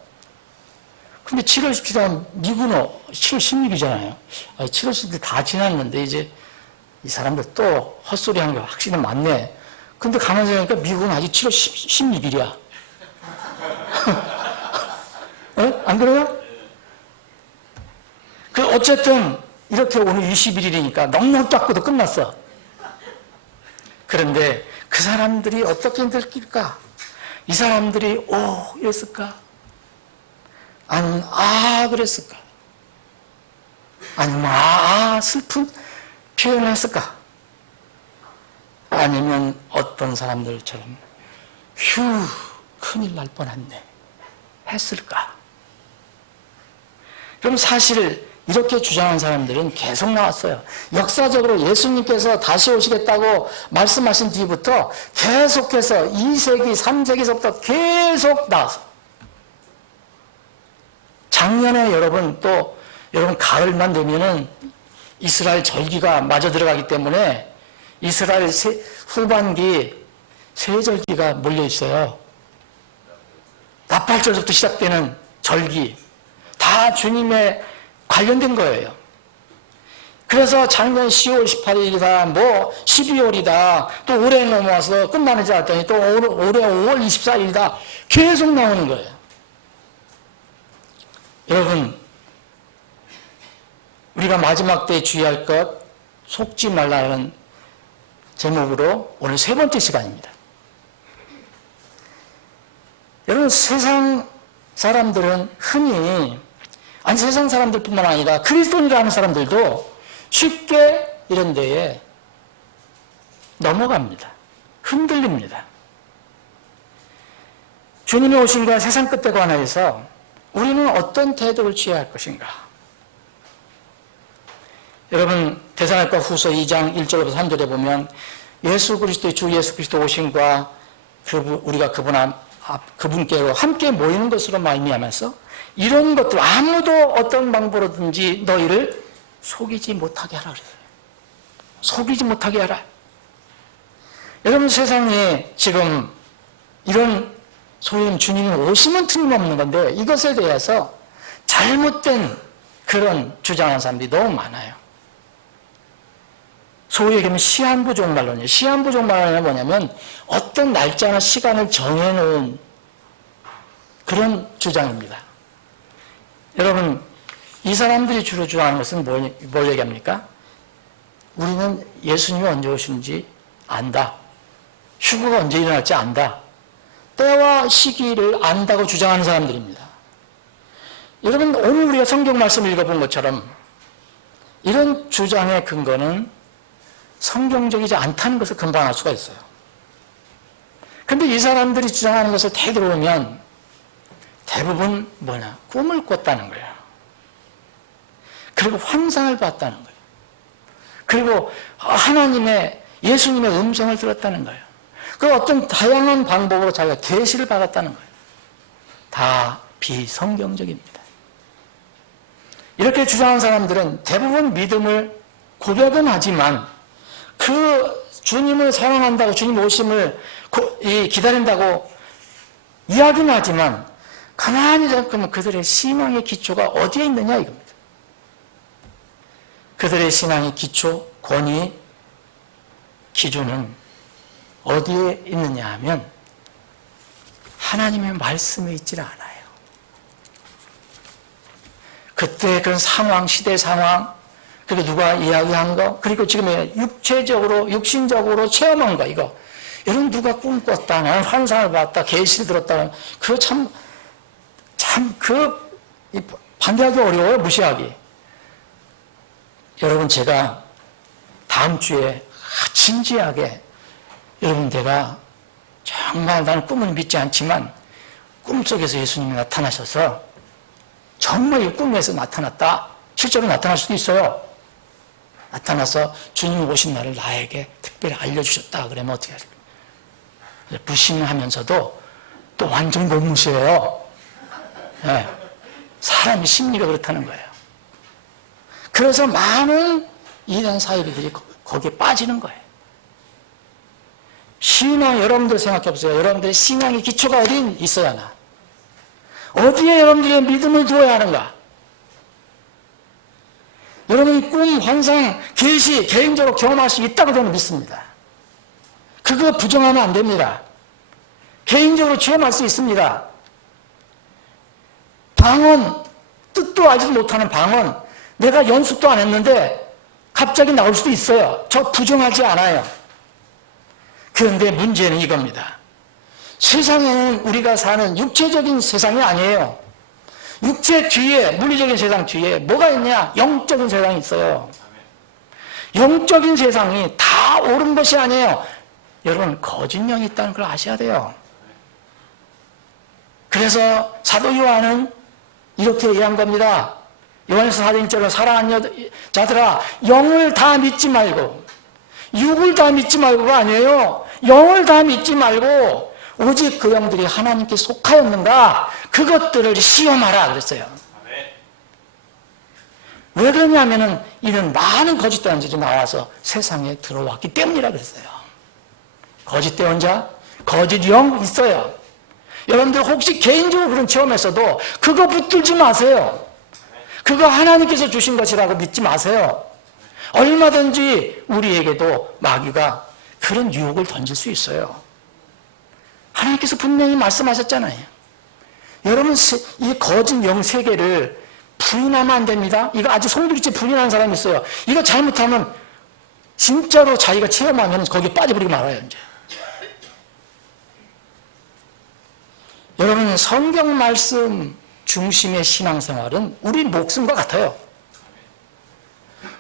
근데 7월 17일은 미군어 7월 16일이잖아요. 7월 17일 다 지났는데, 이제 이 사람들 또 헛소리 하는 게 확실히 많네. 근데 가만히 생각하니까 미국은 아직 7월 16일이야. 안 그래요? 어쨌든 이렇게 오늘 21일이니까 넉넉 닦고도 끝났어. 그런데 그 사람들이 어떻게 느낄까? 이 사람들이 이랬을까? 아니면 그랬을까? 아니면 슬픈 표현을 했을까? 아니면 어떤 사람들처럼 큰일 날 뻔했네 했을까? 그럼 사실 이렇게 주장한 사람들은 계속 나왔어요. 역사적으로 예수님께서 다시 오시겠다고 말씀하신 뒤부터 계속해서 2세기, 3세기서부터 계속 나왔어요. 작년에 여러분 가을만 되면은 이스라엘 절기가 마저 들어가기 때문에 이스라엘 후반기 세절기가 몰려 있어요. 나팔절부터 시작되는 절기 다 주님의 관련된 거예요. 그래서 작년 10월 18일이다, 12월이다, 또 올해 넘어와서 끝나는 줄 알았더니 또 올해 5월 24일이다 계속 나오는 거예요. 여러분, 우리가 마지막 때에 주의할 것 속지 말라는 제목으로 오늘 세 번째 시간입니다. 여러분, 세상 사람들은 흔히 세상 사람들뿐만 아니라 그리스도인이라는 사람들도 쉽게 이런 데에 넘어갑니다. 흔들립니다. 주님의 오심과 세상 끝에 관해서 우리는 어떤 태도를 취해야 할 것인가? 여러분, 데살로니가 후서 2장 1절부터 3절에 보면 예수 그리스도의 주 예수 그리스도 오심과 우리가 그분께로 함께 모이는 것으로 말미암아서 이런 것들 아무도 어떤 방법으로든지 너희를 속이지 못하게 하라 그랬어요. 속이지 못하게 하라. 여러분, 세상에 지금 이런 소위 주님이 오시면 틀림없는 건데 이것에 대해서 잘못된 그런 주장하는 사람들이 너무 많아요. 소위 얘기하면 시한부종말론이에요. 시한부종말론은 뭐냐면 어떤 날짜나 시간을 정해놓은 그런 주장입니다. 여러분, 이 사람들이 주로 주장하는 것은 뭘 얘기합니까? 우리는 예수님이 언제 오시는지 안다. 휴거가 언제 일어날지 안다. 때와 시기를 안다고 주장하는 사람들입니다. 여러분, 오늘 우리가 성경 말씀을 읽어본 것처럼 이런 주장의 근거는 성경적이지 않다는 것을 금방알 수가 있어요. 근데 이 사람들이 주장하는 것을 되돌아보면 대부분 뭐냐? 꿈을 꿨다는 거예요. 그리고 환상을 봤다는 거예요. 그리고 하나님의, 예수님의 음성을 들었다는 거예요. 그 어떤 다양한 방법으로 자기가 계시를 받았다는 거예요. 다 비성경적입니다. 이렇게 주장하는 사람들은 대부분 믿음을 고백은 하지만 그 주님을 사랑한다고 주님 오심을 기다린다고 이야기는 하지만 가만히 생각하면 그들의 신앙의 기초가 어디에 있느냐 이겁니다. 그들의 신앙의 기초, 권위, 기준은 어디에 있느냐 하면 하나님의 말씀에 있지는 않아요. 그때 그런 상황, 시대 상황, 그리고 누가 이야기한 거, 그리고 지금 육체적으로, 육신적으로 체험한 거, 이거. 이런 누가 꿈꿨다, 나는 환상을 봤다, 계시를 들었다, 그거 반대하기 어려워요, 무시하기. 여러분, 제가 다음 주에 진지하게, 여러분, 내가 정말 나는 꿈을 믿지 않지만 꿈속에서 예수님이 나타나셔서 정말 이 꿈에서 나타났다. 실제로 나타날 수도 있어요. 나타나서 주님이 오신 날을 나에게 특별히 알려주셨다. 그러면 어떻게 하실까요? 무심하면서도 또 완전히 못 무시해요. 네. 사람의 심리가 그렇다는 거예요. 그래서 많은 이단 사이비들이 거기에 빠지는 거예요. 신앙, 여러분들 생각해 보세요. 여러분들의 신앙의 기초가 어디 있어야 하나? 어디에 여러분들의 믿음을 두어야 하는가? 여러분이 꿈, 환상, 계시, 개인적으로 경험할 수 있다고 저는 믿습니다. 그거 부정하면 안 됩니다. 개인적으로 체험할 수 있습니다. 방언, 뜻도 알지도 못하는 방언, 내가 연습도 안 했는데 갑자기 나올 수도 있어요. 저 부정하지 않아요. 그런데 문제는 이겁니다. 세상에는 우리가 사는 육체적인 세상이 아니에요. 육체 뒤에, 물리적인 세상 뒤에 뭐가 있냐? 영적인 세상이 있어요. 영적인 세상이 다 옳은 것이 아니에요. 여러분, 거짓 영이 있다는 걸 아셔야 돼요. 그래서 사도 요한은 이렇게 얘기한 겁니다. 요한에서 4장처럼 사랑하는 자들아, 영을 다 믿지 말고, 육을 다 믿지 말고가 아니에요. 영을 다 믿지 말고 오직 그 영들이 하나님께 속하였는가 그것들을 시험하라 그랬어요. 왜 그러냐면은 이런 많은 거짓 대원자들이 나와서 세상에 들어왔기 때문이라 그랬어요. 거짓 대원자, 거짓 영 있어요. 여러분들 혹시 개인적으로 그런 체험에서도 그거 붙들지 마세요. 그거 하나님께서 주신 것이라고 믿지 마세요. 얼마든지 우리에게도 마귀가 그런 유혹을 던질 수 있어요. 하나님께서 분명히 말씀하셨잖아요. 여러분, 이 거짓 영 세계를 부인하면 안 됩니다. 이거 아주 송두리째 부인하는 사람이 있어요. 이거 잘못하면 진짜로 자기가 체험하면 거기에 빠져버리고 말아요, 이제. 여러분, 성경 말씀 중심의 신앙생활은 우리 목숨과 같아요.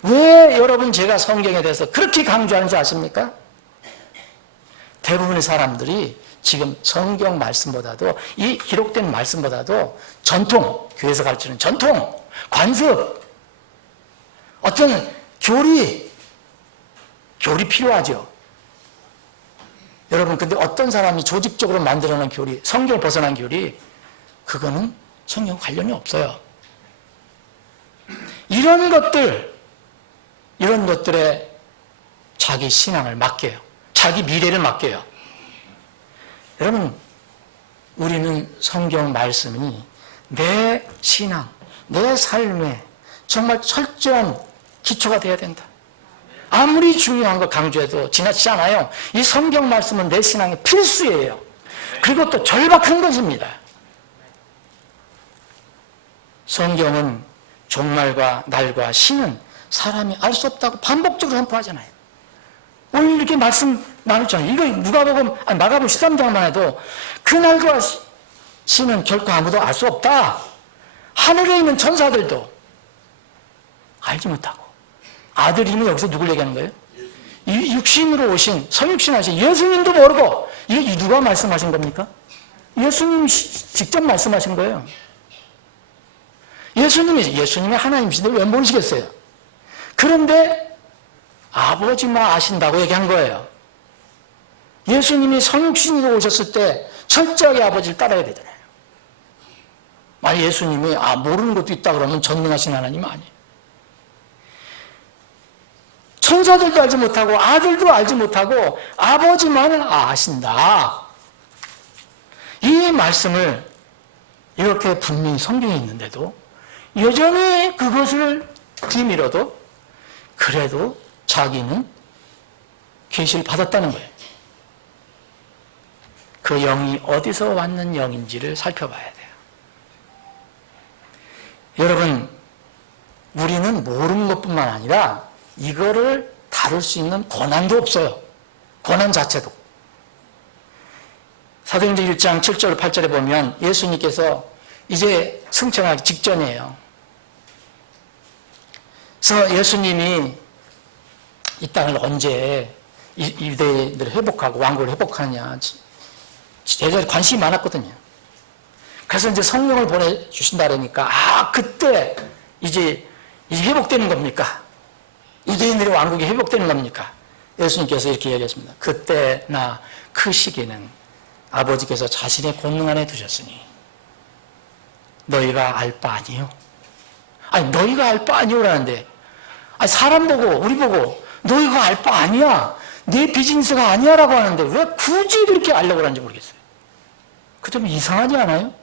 왜 여러분 제가 성경에 대해서 그렇게 강조하는지 아십니까? 대부분의 사람들이 지금 성경 말씀보다도 이 기록된 말씀보다도 전통, 교회에서 가르치는 전통, 관습, 어떤 교리 필요하죠. 여러분, 근데 어떤 사람이 조직적으로 만들어낸 교리, 성경을 벗어난 교리, 그거는 성경 관련이 없어요. 이런 것들에 자기 신앙을 맡겨요. 자기 미래를 맡겨요. 여러분, 우리는 성경 말씀이 내 신앙, 내 삶에 정말 철저한 기초가 되어야 된다. 아무리 중요한 거 강조해도 지나치지 않아요. 이 성경 말씀은 내 신앙의 필수예요. 그리고 또 절박한 것입니다. 성경은 종말과 날과 신은 사람이 알 수 없다고 반복적으로 선포하잖아요. 오늘 이렇게 말씀 나눴잖아요. 이거 누가복음, 마가복음 13장만 해도 그날과 시는 결코 아무도 알 수 없다. 하늘에 있는 천사들도 알지 못하고. 아들이면 여기서 누굴 얘기하는 거예요? 육신으로 오신, 성육신 하신 예수님도 모르고. 이게 누가 말씀하신 겁니까? 예수님이 직접 말씀하신 거예요. 예수님이 하나님이신데 왜 모르시겠어요? 그런데 아버지만 아신다고 얘기한 거예요. 예수님이 성육신으로 오셨을 때 철저하게 아버지를 따라야 되잖아요. 만약 예수님이 모르는 것도 있다 그러면 전능하신 하나님 아니에요. 천사들도 알지 못하고 아들도 알지 못하고 아버지만 아신다. 이 말씀을 이렇게 분명히 성경에 있는데도 여전히 그것을 뒤밀어도 그래도 자기는 계시를 받았다는 거예요. 그 영이 어디서 왔는 영인지를 살펴봐야 돼요. 여러분, 우리는 모르는 것뿐만 아니라 이거를 다룰 수 있는 권한도 없어요. 권한 자체도. 사도행전 1장 7절 8절에 보면 예수님께서 이제 승천하기 직전이에요. 그래서 예수님이 이 땅을 언제 유대인들을 회복하고 왕국을 회복하느냐 제자들이 관심이 많았거든요. 그래서 이제 성령을 보내주신다 그러니까 그때 이제 회복되는 겁니까? 유대인들의 왕국이 회복되는 겁니까? 예수님께서 이렇게 얘기했습니다. 그때나 그 시기는 아버지께서 자신의 권능 안에 두셨으니 너희가 알 바 아니요. 너희가 알 바 아니오라는데 사람 보고 우리 보고 너희가 알 바 아니야. 내 비즈니스가 아니야라고 하는데 왜 굳이 그렇게 알려고 하는지 모르겠어요. 그 좀 이상하지 않아요?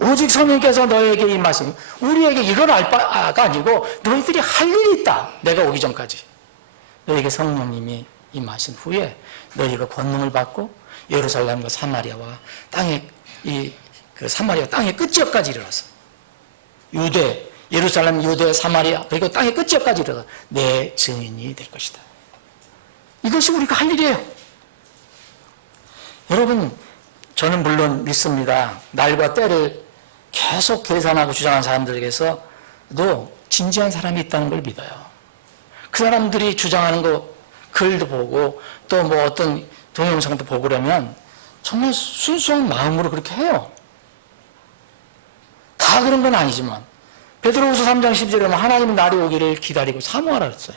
오직 성령께서 너희에게 임하시니 우리에게 이걸 알 바가 아니고 너희들이 할 일이 있다. 내가 오기 전까지. 너희에게 성령님이 임하신 후에 너희가 권능을 받고 예루살렘과 사마리아와 땅의 사마리아 땅의 끝지역까지 이르렀어. 예루살렘, 유대, 사마리아 그리고 땅의 끝지역까지 이르러 내 증인이 될 것이다. 이것이 우리가 할 일이에요. 여러분, 저는 물론 믿습니다. 날과 때를 계속 계산하고 주장하는 사람들에게서도 진지한 사람이 있다는 걸 믿어요. 그 사람들이 주장하는 거 글도 보고 또 어떤 동영상도 보고 그러면 정말 순수한 마음으로 그렇게 해요. 다 그런 건 아니지만 베드로후서 3장 10절에 보면 하나님은 날이 오기를 기다리고 사모하라 그랬어요.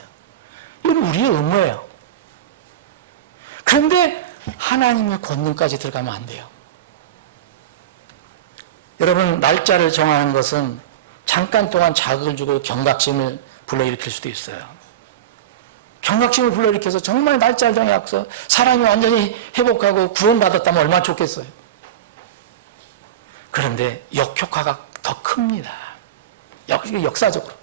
이건 우리의 의무예요. 그런데 하나님의 권능까지 들어가면 안 돼요. 여러분, 날짜를 정하는 것은 잠깐 동안 자극을 주고 경각심을 불러일으킬 수도 있어요. 경각심을 불러일으켜서 정말 날짜를 정해서 사람이 완전히 회복하고 구원받았다면 얼마나 좋겠어요. 그런데 역효과가 더 큽니다. 역사적으로.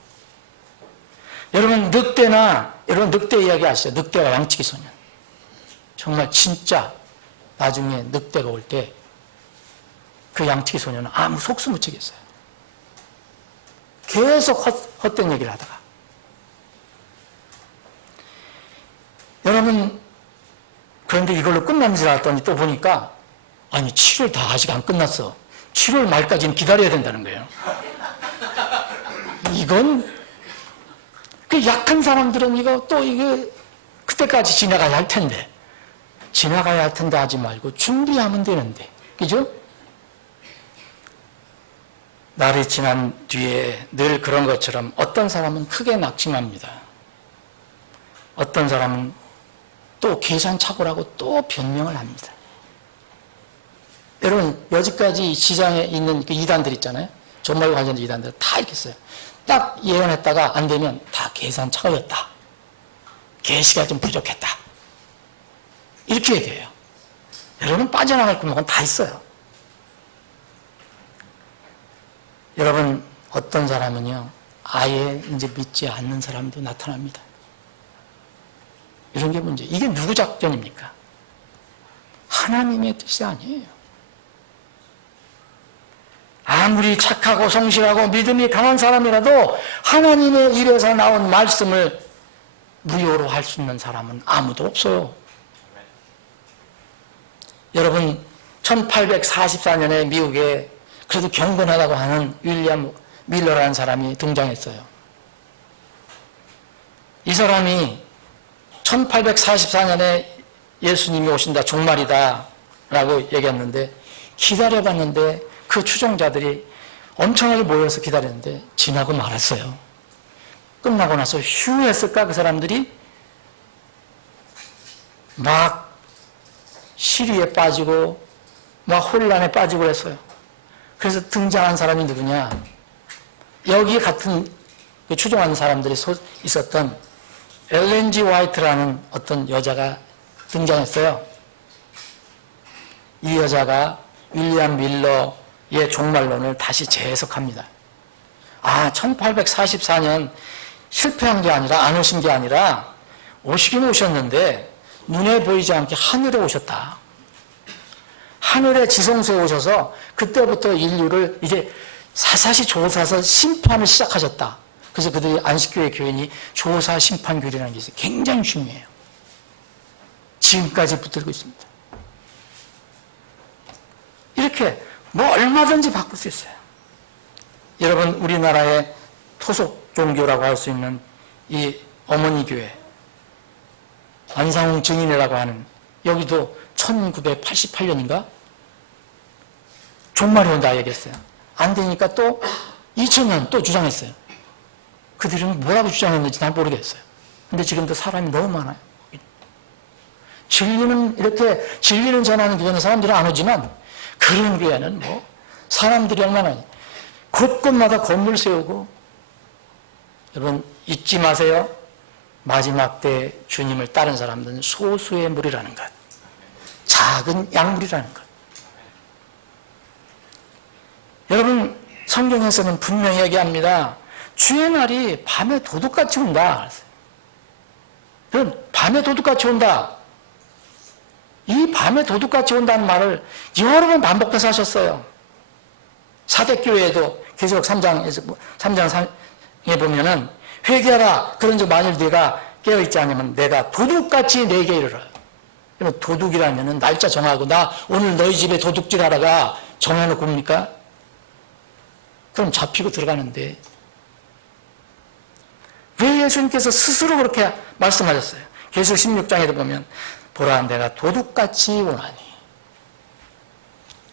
여러분, 늑대 이야기 아시죠? 늑대와 양치기 소년. 정말 진짜 나중에 늑대가 올 때 그 양치기 소년은 아무 속수 못 치겠어요. 계속 헛된 얘기를 하다가. 여러분, 그런데 이걸로 끝난 줄 알았더니 또 보니까 7월 다 아직 안 끝났어. 7월 말까지는 기다려야 된다는 거예요. 이건 그 약한 사람들은 이게 그때까지 지나가야 할 텐데 하지 말고 준비하면 되는데, 그죠? 날이 지난 뒤에 늘 그런 것처럼 어떤 사람은 크게 낙심합니다. 어떤 사람은 또 계산착오라고 또 변명을 합니다. 여러분, 여지까지 시장에 있는 그 이단들 있잖아요. 종말 관련된 이단들 다 이렇게 써요. 딱 예언했다가 안 되면 다 계산착오였다. 계시가 좀 부족했다. 이렇게 돼요. 여러분, 빠져나갈 구멍은 다 있어요. 여러분, 어떤 사람은요, 아예 이제 믿지 않는 사람도 나타납니다. 이런 게 문제. 이게 누구 작전입니까? 하나님의 뜻이 아니에요. 아무리 착하고 성실하고 믿음이 강한 사람이라도 하나님의 입에서 나온 말씀을 무효로 할 수 있는 사람은 아무도 없어요. 여러분 1844년에 미국에 그래도 경건하다고 하는 윌리엄 밀러라는 사람이 등장했어요. 이 사람이 1844년에 예수님이 오신다, 종말이다 라고 얘기했는데 기다려봤는데 그 추종자들이 엄청나게 모여서 기다렸는데 지나고 말았어요. 끝나고 나서 휴 했을까 그 사람들이 막 시리에 빠지고 막 혼란에 빠지고 했어요. 그래서 등장한 사람이 누구냐? 여기 같은 추종하는 사람들이 있었던 엘렌 G 화이트라는 어떤 여자가 등장했어요. 이 여자가 윌리엄 밀러의 종말론을 다시 재해석합니다. 1844년 실패한 게 아니라 안 오신 게 아니라 오시긴 오셨는데 눈에 보이지 않게 하늘에 오셨다. 하늘의 지성소에 오셔서 그때부터 인류를 이제 사사시 조사서 심판을 시작하셨다. 그래서 그들이 안식교회 교인이 조사 심판 교리라는 게 있어요. 굉장히 중요해요. 지금까지 붙들고 있습니다. 이렇게 뭐 얼마든지 바꿀 수 있어요. 여러분 우리나라의 토속 종교라고 할 수 있는 이 어머니 교회 안상홍 증인이라고 하는 여기도 1988년인가 종말이 온다 얘기했어요. 안 되니까 또 2000년 또 주장했어요. 그들은 뭐라고 주장했는지 난 모르겠어요. 근데 지금도 사람이 너무 많아요. 이렇게 진리는 전하는 교회는 사람들이 안 오지만 그런 교회는 뭐 사람들이 얼마나 곳곳마다 건물 세우고 여러분 잊지 마세요. 마지막 때 주님을 따른 사람들은 소수의 무리라는 것. 작은 양무리라는 것. 여러분 성경에서는 분명히 얘기합니다. 주의 날이 밤에 도둑같이 온다. 그럼 밤에 도둑같이 온다. 이 밤에 도둑같이 온다는 말을 여러 번 반복해서 하셨어요. 사대교회에도 계시록 3장에 보면은 회개하라. 그런즉 만일 네가 깨어있지 않으면 내가 도둑같이 내게 이르라. 그러면 도둑이라면 날짜 정하고 나 오늘 너희 집에 도둑질하다가 정해놓고 옵니까? 그럼 잡히고 들어가는데 왜 예수님께서 스스로 그렇게 말씀하셨어요? 계시록 16장에도 보면 보라 내가 도둑같이 오나니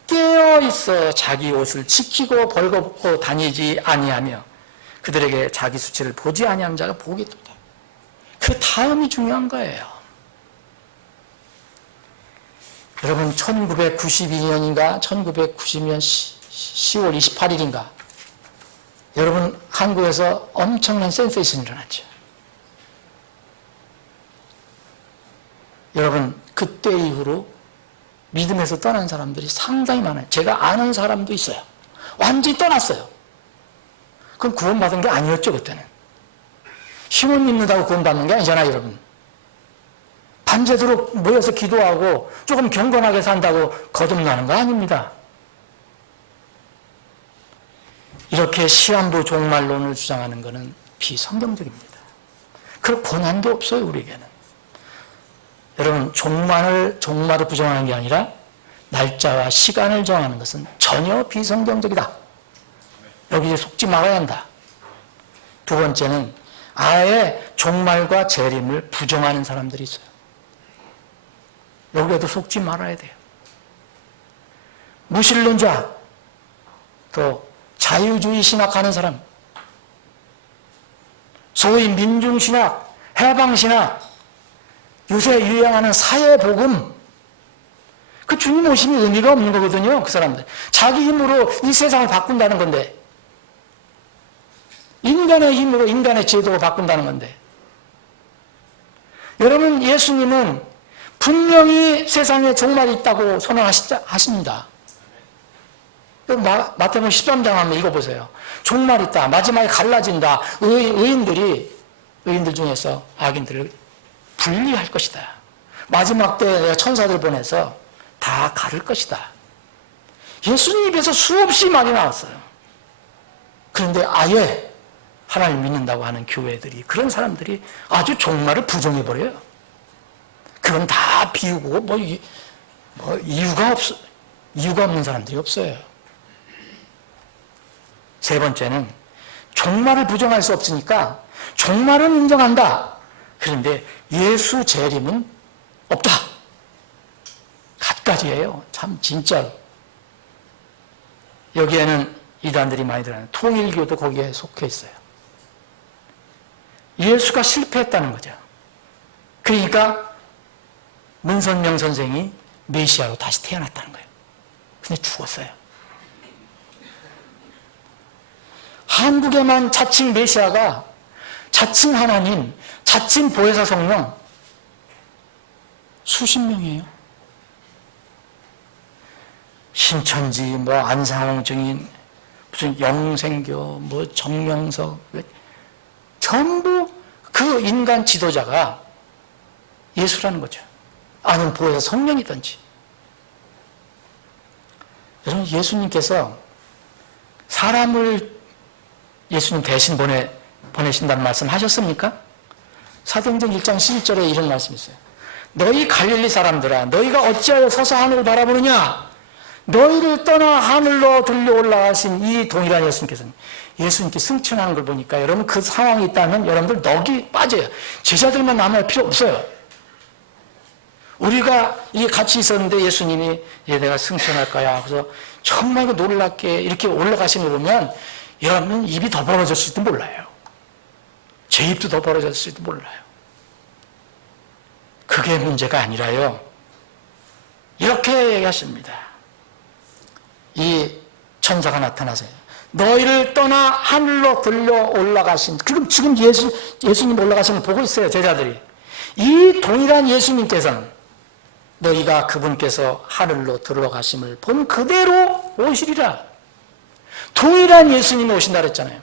깨어있어 자기 옷을 지키고 벌거벗고 다니지 아니하며 그들에게 자기 수치를 보지 아니하는 자가 보겠도다. 그 다음이 중요한 거예요. 여러분 1992년인가 1990년 10월 28일인가 여러분 한국에서 엄청난 센세이션이 일어났죠. 여러분 그때 이후로 믿음에서 떠난 사람들이 상당히 많아요. 제가 아는 사람도 있어요. 완전히 떠났어요. 그럼 구원받은 게 아니었죠 그때는. 힘을 믿는다고 구원받는 게 아니잖아요 여러분. 밤새도록 모여서 기도하고 조금 경건하게 산다고 거듭나는 거 아닙니다. 이렇게 시한부 종말론을 주장하는 것은 비성경적입니다. 그럴 권한도 없어요 우리에게는. 여러분 종말을 부정하는 게 아니라 날짜와 시간을 정하는 것은 전혀 비성경적이다. 여기에 속지 말아야 한다. 두 번째는 아예 종말과 재림을 부정하는 사람들이 있어요. 여기에도 속지 말아야 돼요. 무신론자, 또 자유주의 신학하는 사람, 소위 민중신학, 해방신학, 요새 유행하는 사회복음, 그 주님 오심이 의미가 없는 거거든요. 그 사람들 자기 힘으로 이 세상을 바꾼다는 건데, 인간의 힘으로 인간의 제도를 바꾼다는 건데, 여러분 예수님은 분명히 세상에 종말이 있다고 선언하십니다. 마태복음 13장 한번 읽어보세요. 종말이 있다. 마지막에 갈라진다. 의인들 중에서 악인들을 분리할 것이다. 마지막 때 내가 천사들 보내서 다 가를 것이다. 예수님 입에서 수없이 말이 나왔어요. 그런데 아예 하나님 믿는다고 하는 교회들이, 그런 사람들이 아주 종말을 부정해버려요. 그건 다 비우고 이유가 없는 사람들이 없어요. 세 번째는 종말을 부정할 수 없으니까 종말은 인정한다. 그런데 예수 재림은 없다. 갖가지예요. 참 진짜로. 여기에는 이단들이 많이 들어요. 통일교도 거기에 속해 있어요. 예수가 실패했다는 거죠. 그러니까 문선명 선생이 메시아로 다시 태어났다는 거예요. 근데 죽었어요. 한국에만 자칭 메시아가, 자칭 하나님, 자칭 보혜사 성령 수십 명이에요. 신천지, 안상홍 증인, 무슨 영생교, 정명석, 전부 그 인간 지도자가 예수라는 거죠. 아니면 보혜사 성령이든지. 여러분, 예수님께서 사람을 예수님 대신 보내신다는 말씀 하셨습니까? 사도행전 1장 11절에 이런 말씀이 있어요. 너희 갈릴리 사람들아, 너희가 어찌하여 서서 하늘을 바라보느냐? 너희를 떠나 하늘로 들려 올라가신 이 동일한 예수님께서는, 예수님께 승천하는 걸 보니까 여러분 그 상황이 있다면 여러분들 넋이 빠져요. 제자들만 남을 필요 없어요. 우리가 이게 같이 있었는데 예수님이 내가 승천할 거야. 그래서 정말 놀랍게 이렇게 올라가시는 걸 보면 여러분 입이 더 벌어졌을지도 몰라요. 제 입도 더 벌어졌을지도 몰라요. 그게 문제가 아니라요. 이렇게 얘기하십니다. 이 천사가 나타나서 너희를 떠나 하늘로 들려 올라가신, 그럼 지금 예수님 올라가신 걸 보고 있어요, 제자들이. 이 동일한 예수님께서는 너희가 그분께서 하늘로 들어가심을 본 그대로 오시리라. 동일한 예수님이 오신다 그랬잖아요.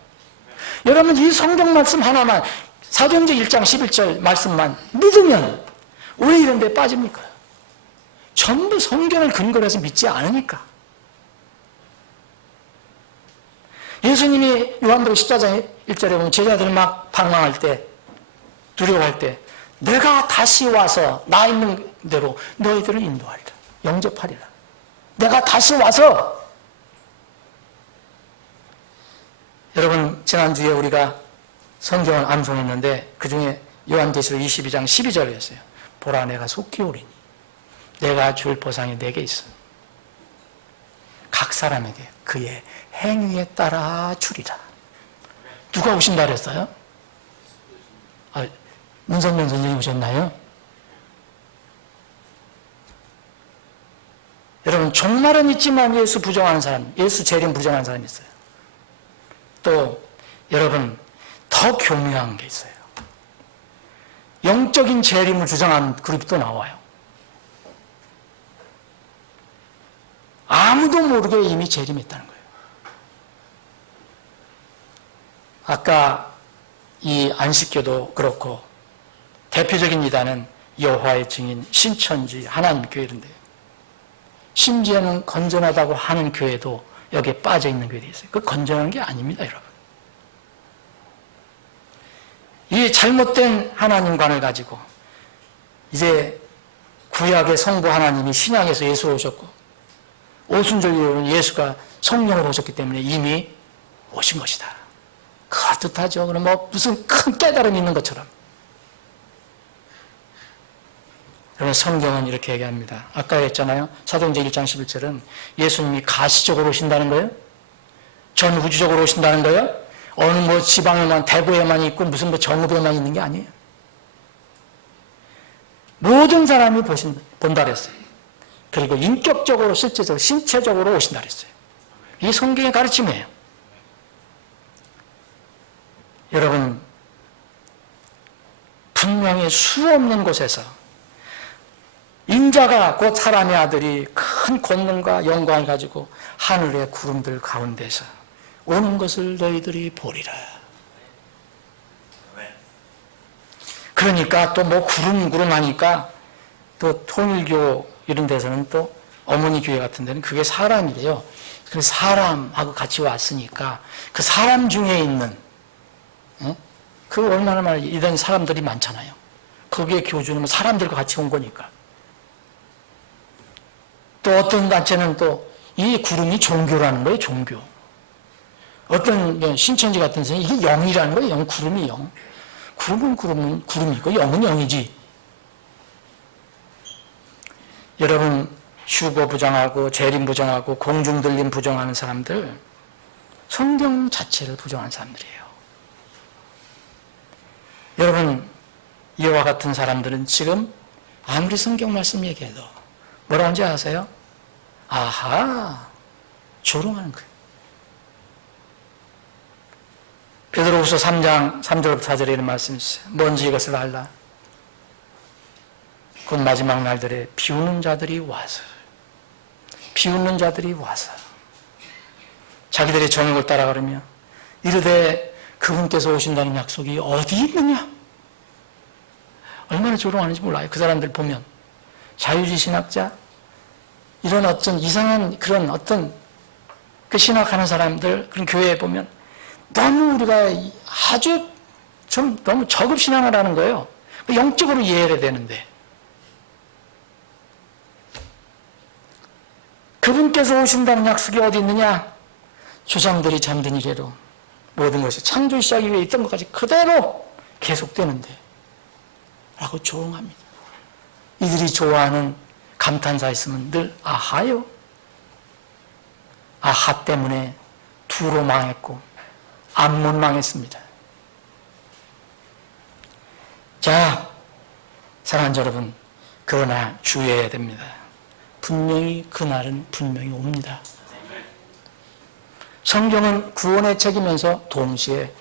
여러분, 이 성경 말씀 하나만, 사도행전 1장 11절 말씀만 믿으면 왜 이런 데 빠집니까? 전부 성경을 근거로 해서 믿지 않으니까. 예수님이 요한복음 14장 1절에 보면 제자들이 막 방황할 때, 두려워할 때, 내가 다시 와서 나 있는 대로 너희들을 인도하리라, 영접하리라. 내가 다시 와서. 여러분, 지난주에 우리가 성경을 암송했는데 그 중에 요한계시록 22장 12절이었어요. 보라, 내가 속히 오리니 내가 줄 보상이 내게 있어. 각 사람에게 그의 행위에 따라 주리라. 누가 오신다 그랬어요? 문선명 선생님 오셨나요? 여러분, 종말은 있지만 예수 부정하는 사람, 예수 재림 부정하는 사람이 있어요. 또 여러분, 더 교묘한 게 있어요. 영적인 재림을 주장하는 그룹이 또 나와요. 아무도 모르게 이미 재림했다는 거예요. 아까 이 안식교도 그렇고 대표적인 이단은 여호와의 증인, 신천지, 하나님 교회인데, 심지어는 건전하다고 하는 교회도 여기에 빠져있는 교회도 있어요. 그 건전한 게 아닙니다, 여러분. 이 잘못된 하나님관을 가지고 이제 구약의 성부 하나님이 신약에서 예수로 오셨고, 오순절일로는 예수가 성령으로 오셨기 때문에 이미 오신 것이다. 그럴듯하죠. 그럼 무슨 큰 깨달음이 있는 것처럼. 그러면 성경은 이렇게 얘기합니다. 아까 했잖아요. 사도행전 1장 11절은 예수님이 가시적으로 오신다는 거예요. 전 우주적으로 오신다는 거예요. 어느 지방에만, 대구에만 있고 무슨 정읍에만 있는 게 아니에요. 모든 사람이 본다 그랬어요. 그리고 인격적으로, 실제적으로, 신체적으로 오신다 그랬어요. 이 성경의 가르침이에요. 여러분, 분명히 수 없는 곳에서 인자가, 곧 사람의 아들이 큰 권능과 영광을 가지고 하늘의 구름들 가운데서 오는 것을 너희들이 보리라. 그러니까 또 구름 하니까 또 통일교 이런 데서는 또 어머니 교회 같은 데는 그게 사람이래요. 그래서 사람하고 같이 왔으니까 그 사람 중에 있는 그 얼마나 많이 이런 사람들이 많잖아요. 거기에 교주는 사람들과 같이 온 거니까. 또 어떤 단체는 또 이 구름이 종교라는 거예요, 종교. 어떤 신천지 같은 데는 이게 영이라는 거예요, 영, 구름이 영. 구름은 구름이고 영은 영이지. 여러분, 휴거 부정하고 재림 부정하고 공중들림 부정하는 사람들, 성경 자체를 부정하는 사람들이에요. 여러분, 이와 같은 사람들은 지금 아무리 성경 말씀 얘기해도 뭐라 하는지 아세요? 아하, 조롱하는 거예요. 베드로후서 3장 3절부터 4절에 이런 말씀이 있어요. 뭔지 이것을 알라. 곧 마지막 날들에 비웃는 자들이 와서 자기들의 정욕을 따라 걸으며 이르되 그분께서 오신다는 약속이 어디 있느냐? 얼마나 조롱하는지 몰라요. 그 사람들 보면 자유주의 신학자, 이런 어떤 이상한 그런 어떤 그 신학하는 사람들, 그런 교회에 보면 너무 우리가 아주 좀 너무 저급 신앙을 하는 거예요. 영적으로 이해해야 되는데. 그분께서 오신다는 약속이 어디 있느냐? 조상들이 잠든 이래로 모든 것이 창조 시작 이후에 있던 것까지 그대로 계속되는데 라고 조롱합니다. 이들이 좋아하는 감탄사 있으면 늘 아하요. 아하 때문에 두로 망했고 암몬 망했습니다. 자, 사랑하는 여러분, 그러나 주의해야 됩니다. 분명히 그날은 분명히 옵니다. 성경은 구원의 책이면서 동시에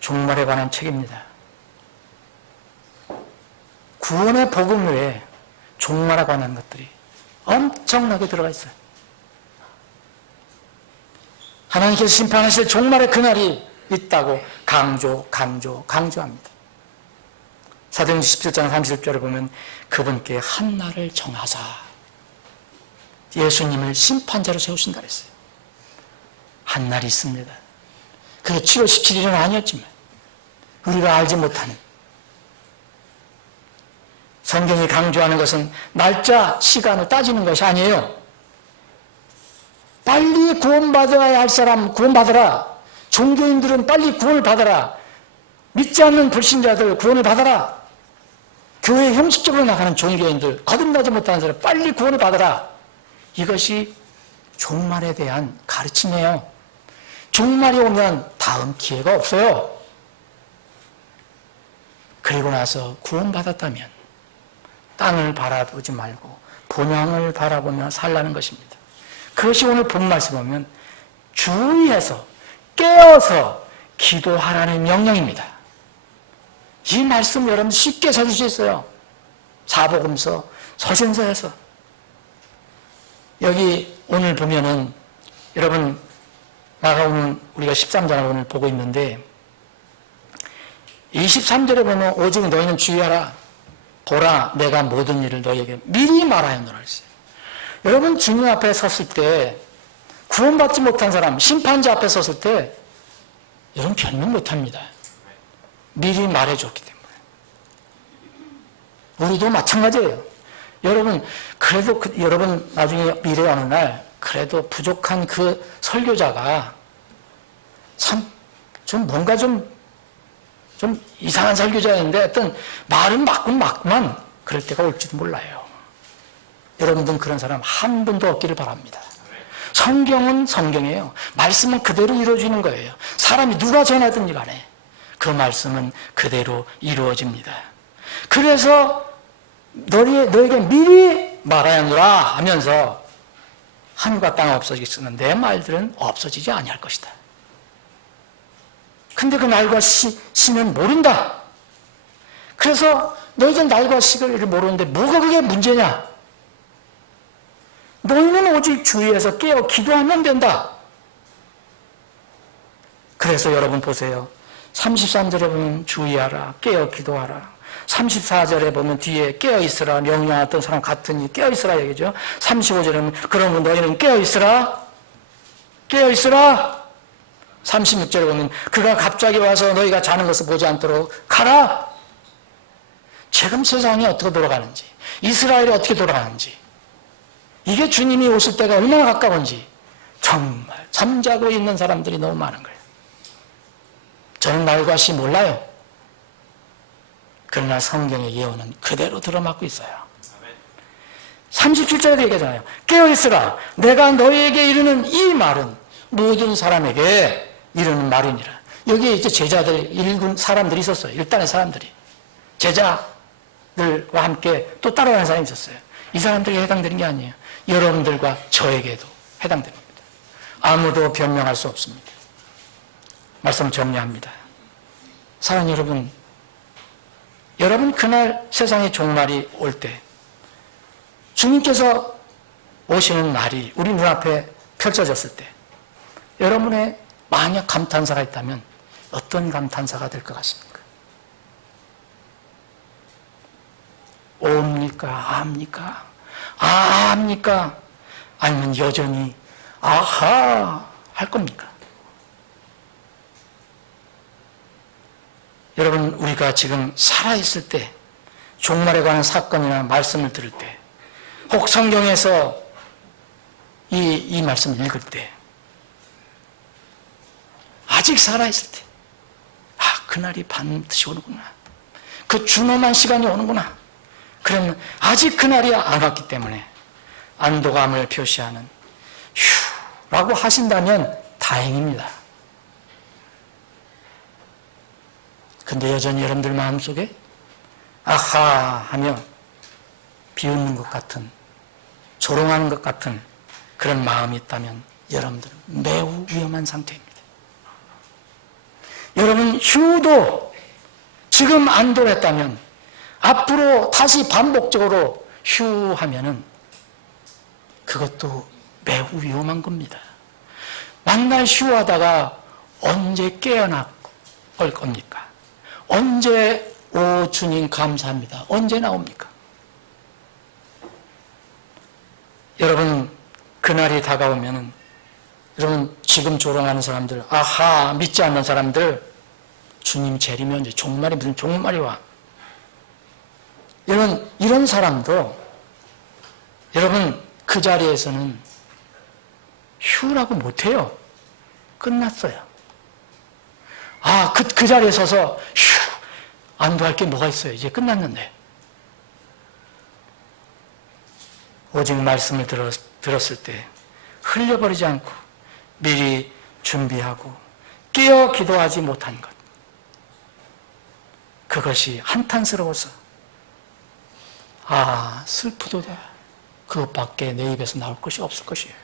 종말에 관한 책입니다. 구원의 복음 외에 종말에 관한 것들이 엄청나게 들어가 있어요. 하나님께서 심판하실 종말의 그날이 있다고 강조합니다. 사도행전 17장 30절에 보면 그분께 한 날을 정하사 예수님을 심판자로 세우신다 그랬어요. 한 날이 있습니다. 그게 7월 17일은 아니었지만 우리가 알지 못하는, 성경이 강조하는 것은 날짜, 시간을 따지는 것이 아니에요. 빨리 구원받아야 할 사람 구원받아라. 종교인들은 빨리 구원을 받아라. 믿지 않는 불신자들 구원을 받아라. 교회 형식적으로 나가는 종교인들, 거듭나지 못하는 사람 빨리 구원을 받아라. 이것이 종말에 대한 가르침이에요. 종말이 오면 다음 기회가 없어요. 그리고 나서 구원받았다면 땅을 바라보지 말고 본향을 바라보며 살라는 것입니다. 그것이 오늘 본 말씀 보면 주의해서 깨어서 기도하라는 명령입니다. 이 말씀 여러분 쉽게 찾을 수 있어요. 사복음서, 서신서에서. 여기 오늘 보면은 여러분 나가오는 우리가 13장을 오늘 보고 있는데 23절에 보면 오직 너희는 주의하라. 보라 내가 모든 일을 너희에게 미리 말하였노라 했어요. 여러분 주님 앞에 섰을 때 구원받지 못한 사람, 심판자 앞에 섰을 때 여러분 변명 못합니다. 미리 말해줬기 때문에. 우리도 마찬가지예요. 여러분 그래도 여러분 나중에 미래 어느 날 그래도 부족한 그 설교자가 참 좀 뭔가 좀 이상한 설교자였는데 어떤 말은 맞구만 그럴 때가 올지도 몰라요. 여러분들은 그런 사람 한 분도 없기를 바랍니다. 성경은 성경이에요. 말씀은 그대로 이루어지는 거예요. 사람이 누가 전하든지 간에 그 말씀은 그대로 이루어집니다. 그래서 너에게 미리 말하였노라 하면서 하늘과 땅 없어지겠으나 내 말들은 없어지지 아니할 것이다. 근데 그 날과 시는 모른다. 그래서 너희들 날과 시를 모르는데 뭐가 그게 문제냐? 너희는 오직 주의해서 깨어 기도하면 된다. 그래서 여러분 보세요. 33절에 보면 주의하라, 깨어 기도하라. 34절에 보면 뒤에 깨어있으라, 명령하던 사람 같으니 깨어있으라 얘기죠. 35절에 보면 그러면 너희는 깨어있으라, 깨어있으라. 36절에 보면 그가 갑자기 와서 너희가 자는 것을 보지 않도록 가라. 지금 세상이 어떻게 돌아가는지, 이스라엘이 어떻게 돌아가는지, 이게 주님이 오실 때가 얼마나 가까운지 정말 잠자고 있는 사람들이 너무 많은 거예요. 저는 날과 시 몰라요. 그러나 성경의 예언은 그대로 들어맞고 있어요. 37절에도 얘기하잖아요. 깨어있으라. 내가 너희에게 이르는 이 말은 모든 사람에게 이르는 말이니라. 여기에 이제 제자들, 일군 사람들이 있었어요. 일단의 사람들이. 제자들과 함께 또 따라가는 사람이 있었어요. 이 사람들에게 해당되는 게 아니에요. 여러분들과 저에게도 해당됩니다. 아무도 변명할 수 없습니다. 말씀 정리합니다. 사랑하는 여러분, 여러분 그날 세상의 종말이 올 때 주님께서 오시는 날이 우리 눈앞에 펼쳐졌을 때 여러분의 만약 감탄사가 있다면 어떤 감탄사가 될 것 같습니까? 옵니까? 압니까? 압니까? 아니면 여전히 아하 할 겁니까? 여러분, 우리가 지금 살아있을 때 종말에 관한 사건이나 말씀을 들을 때, 혹 성경에서 이 말씀을 읽을 때, 아직 살아있을 때, 그날이 반드시 오는구나. 그 준엄한 시간이 오는구나. 그러면 아직 그날이 안 왔기 때문에 안도감을 표시하는 휴라고 하신다면 다행입니다. 근데 여전히 여러분들 마음속에 아하 하며 비웃는 것 같은, 조롱하는 것 같은 그런 마음이 있다면 여러분들은 매우 위험한 상태입니다. 여러분 휴도 지금 안도했다면 앞으로 다시 반복적으로 휴하면은 그것도 매우 위험한 겁니다. 만날 휴하다가 언제 깨어날 겁니까? 언제 오 주님 감사합니다. 언제 나옵니까? 여러분 그날이 다가오면은 여러분 지금 조롱하는 사람들, 아하 믿지 않는 사람들, 주님 재림이 언제, 종말이 무슨 종말이 와. 여러분 이런 사람도 여러분 그 자리에서는 휴라고 못해요. 끝났어요. 그 자리에 서서 휴 안도할 게 뭐가 있어요. 이제 끝났는데. 오직 말씀을 들었을 때 흘려버리지 않고 미리 준비하고 깨어 기도하지 못한 것, 그것이 한탄스러워서 슬프도다. 그것밖에 내 입에서 나올 것이 없을 것이에요.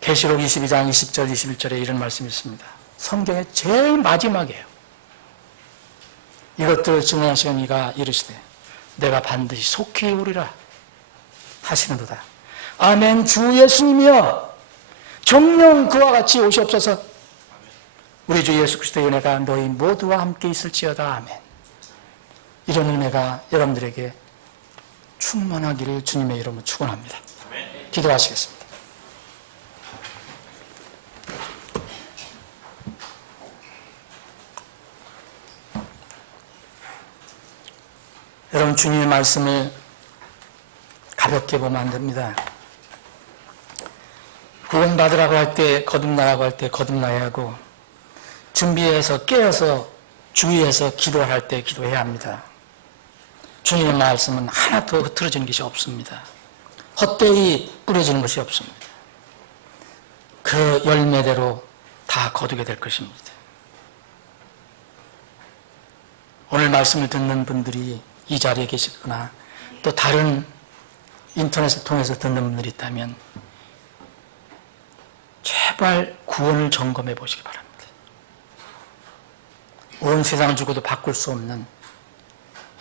계시록 22장 20절 21절에 이런 말씀이 있습니다. 성경의 제일 마지막이에요. 이것들을 증언하시는 이가 이르시되 내가 반드시 속히 오리라 하시는도다. 아멘. 주 예수님이여 정녕 그와 같이 오시옵소서. 우리 주 예수 그리스도의 은혜가 너희 모두와 함께 있을지어다. 아멘. 이런 은혜가 여러분들에게 충만하기를 주님의 이름으로 축원합니다. 기도하시겠습니다. 여러분 주님의 말씀을 가볍게 보면 안 됩니다. 구원받으라고 할 때 거듭나라고 할 때 거듭나야 하고, 준비해서 깨어서 주의해서 기도할 때 기도해야 합니다. 주님의 말씀은 하나 더 흐트러지는 것이 없습니다. 헛되이 뿌려지는 것이 없습니다. 그 열매대로 다 거두게 될 것입니다. 오늘 말씀을 듣는 분들이 이 자리에 계시거나 또 다른 인터넷을 통해서 듣는 분들이 있다면 제발 구원을 점검해 보시기 바랍니다. 온 세상을 주고도 바꿀 수 없는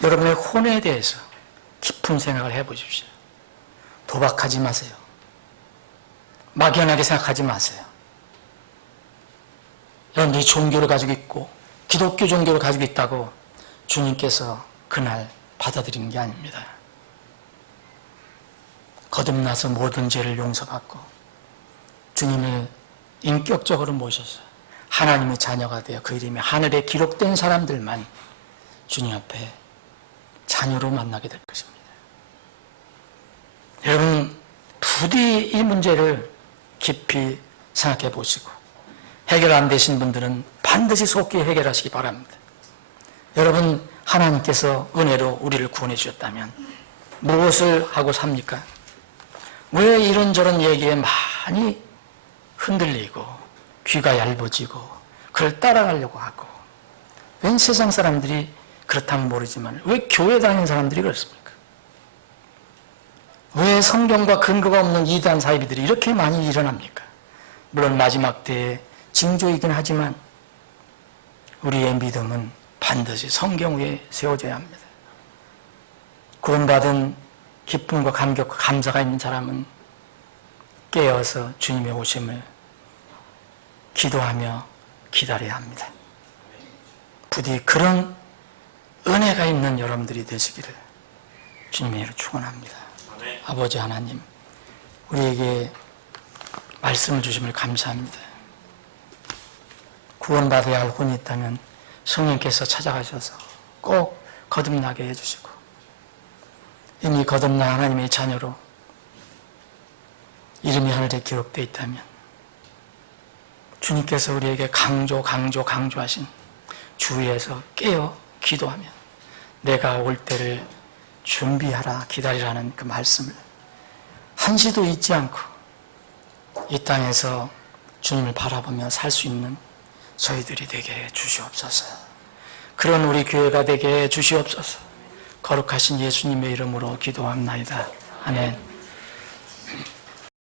여러분의 혼에 대해서 깊은 생각을 해보십시오. 도박하지 마세요. 막연하게 생각하지 마세요. 여러분들이 종교를 가지고 있고 기독교 종교를 가지고 있다고 주님께서 그날 받아들이는 게 아닙니다. 거듭나서 모든 죄를 용서받고 주님을 인격적으로 모셔서 하나님의 자녀가 되어 그 이름이 하늘에 기록된 사람들만 주님 앞에 자녀로 만나게 될 것입니다. 여러분, 부디 이 문제를 깊이 생각해 보시고 해결 안 되신 분들은 반드시 속히 해결하시기 바랍니다. 여러분, 하나님께서 은혜로 우리를 구원해 주셨다면 무엇을 하고 삽니까? 왜 이런저런 얘기에 많이 흔들리고 귀가 얇아지고 그걸 따라가려고 하고, 웬 세상 사람들이 그렇다면 모르지만 왜 교회 다니는 사람들이 그렇습니까? 왜 성경과 근거가 없는 이단 사이비들이 이렇게 많이 일어납니까? 물론 마지막 때의 징조이긴 하지만 우리의 믿음은 반드시 성경 위에 세워져야 합니다. 구원받은 기쁨과 감격과 감사가 있는 사람은 깨어서 주님의 오심을 기도하며 기다려야 합니다. 부디 그런 은혜가 있는 여러분들이 되시기를 주님의 이름으로 축원합니다. 아버지 하나님, 우리에게 말씀을 주심을 감사합니다. 구원받아야 할 혼이 있다면 성령께서 찾아가셔서 꼭 거듭나게 해주시고, 이미 거듭난 하나님의 자녀로 이름이 하늘에 기록되어 있다면 주님께서 우리에게 강조하신 주위에서 깨어 기도하며 내가 올 때를 준비하라, 기다리라는 그 말씀을 한시도 잊지 않고 이 땅에서 주님을 바라보며 살 수 있는 저희들이 되게 해 주시옵소서. 그런 우리 교회가 되게 해 주시옵소서. 거룩하신 예수님의 이름으로 기도합나이다. 아멘.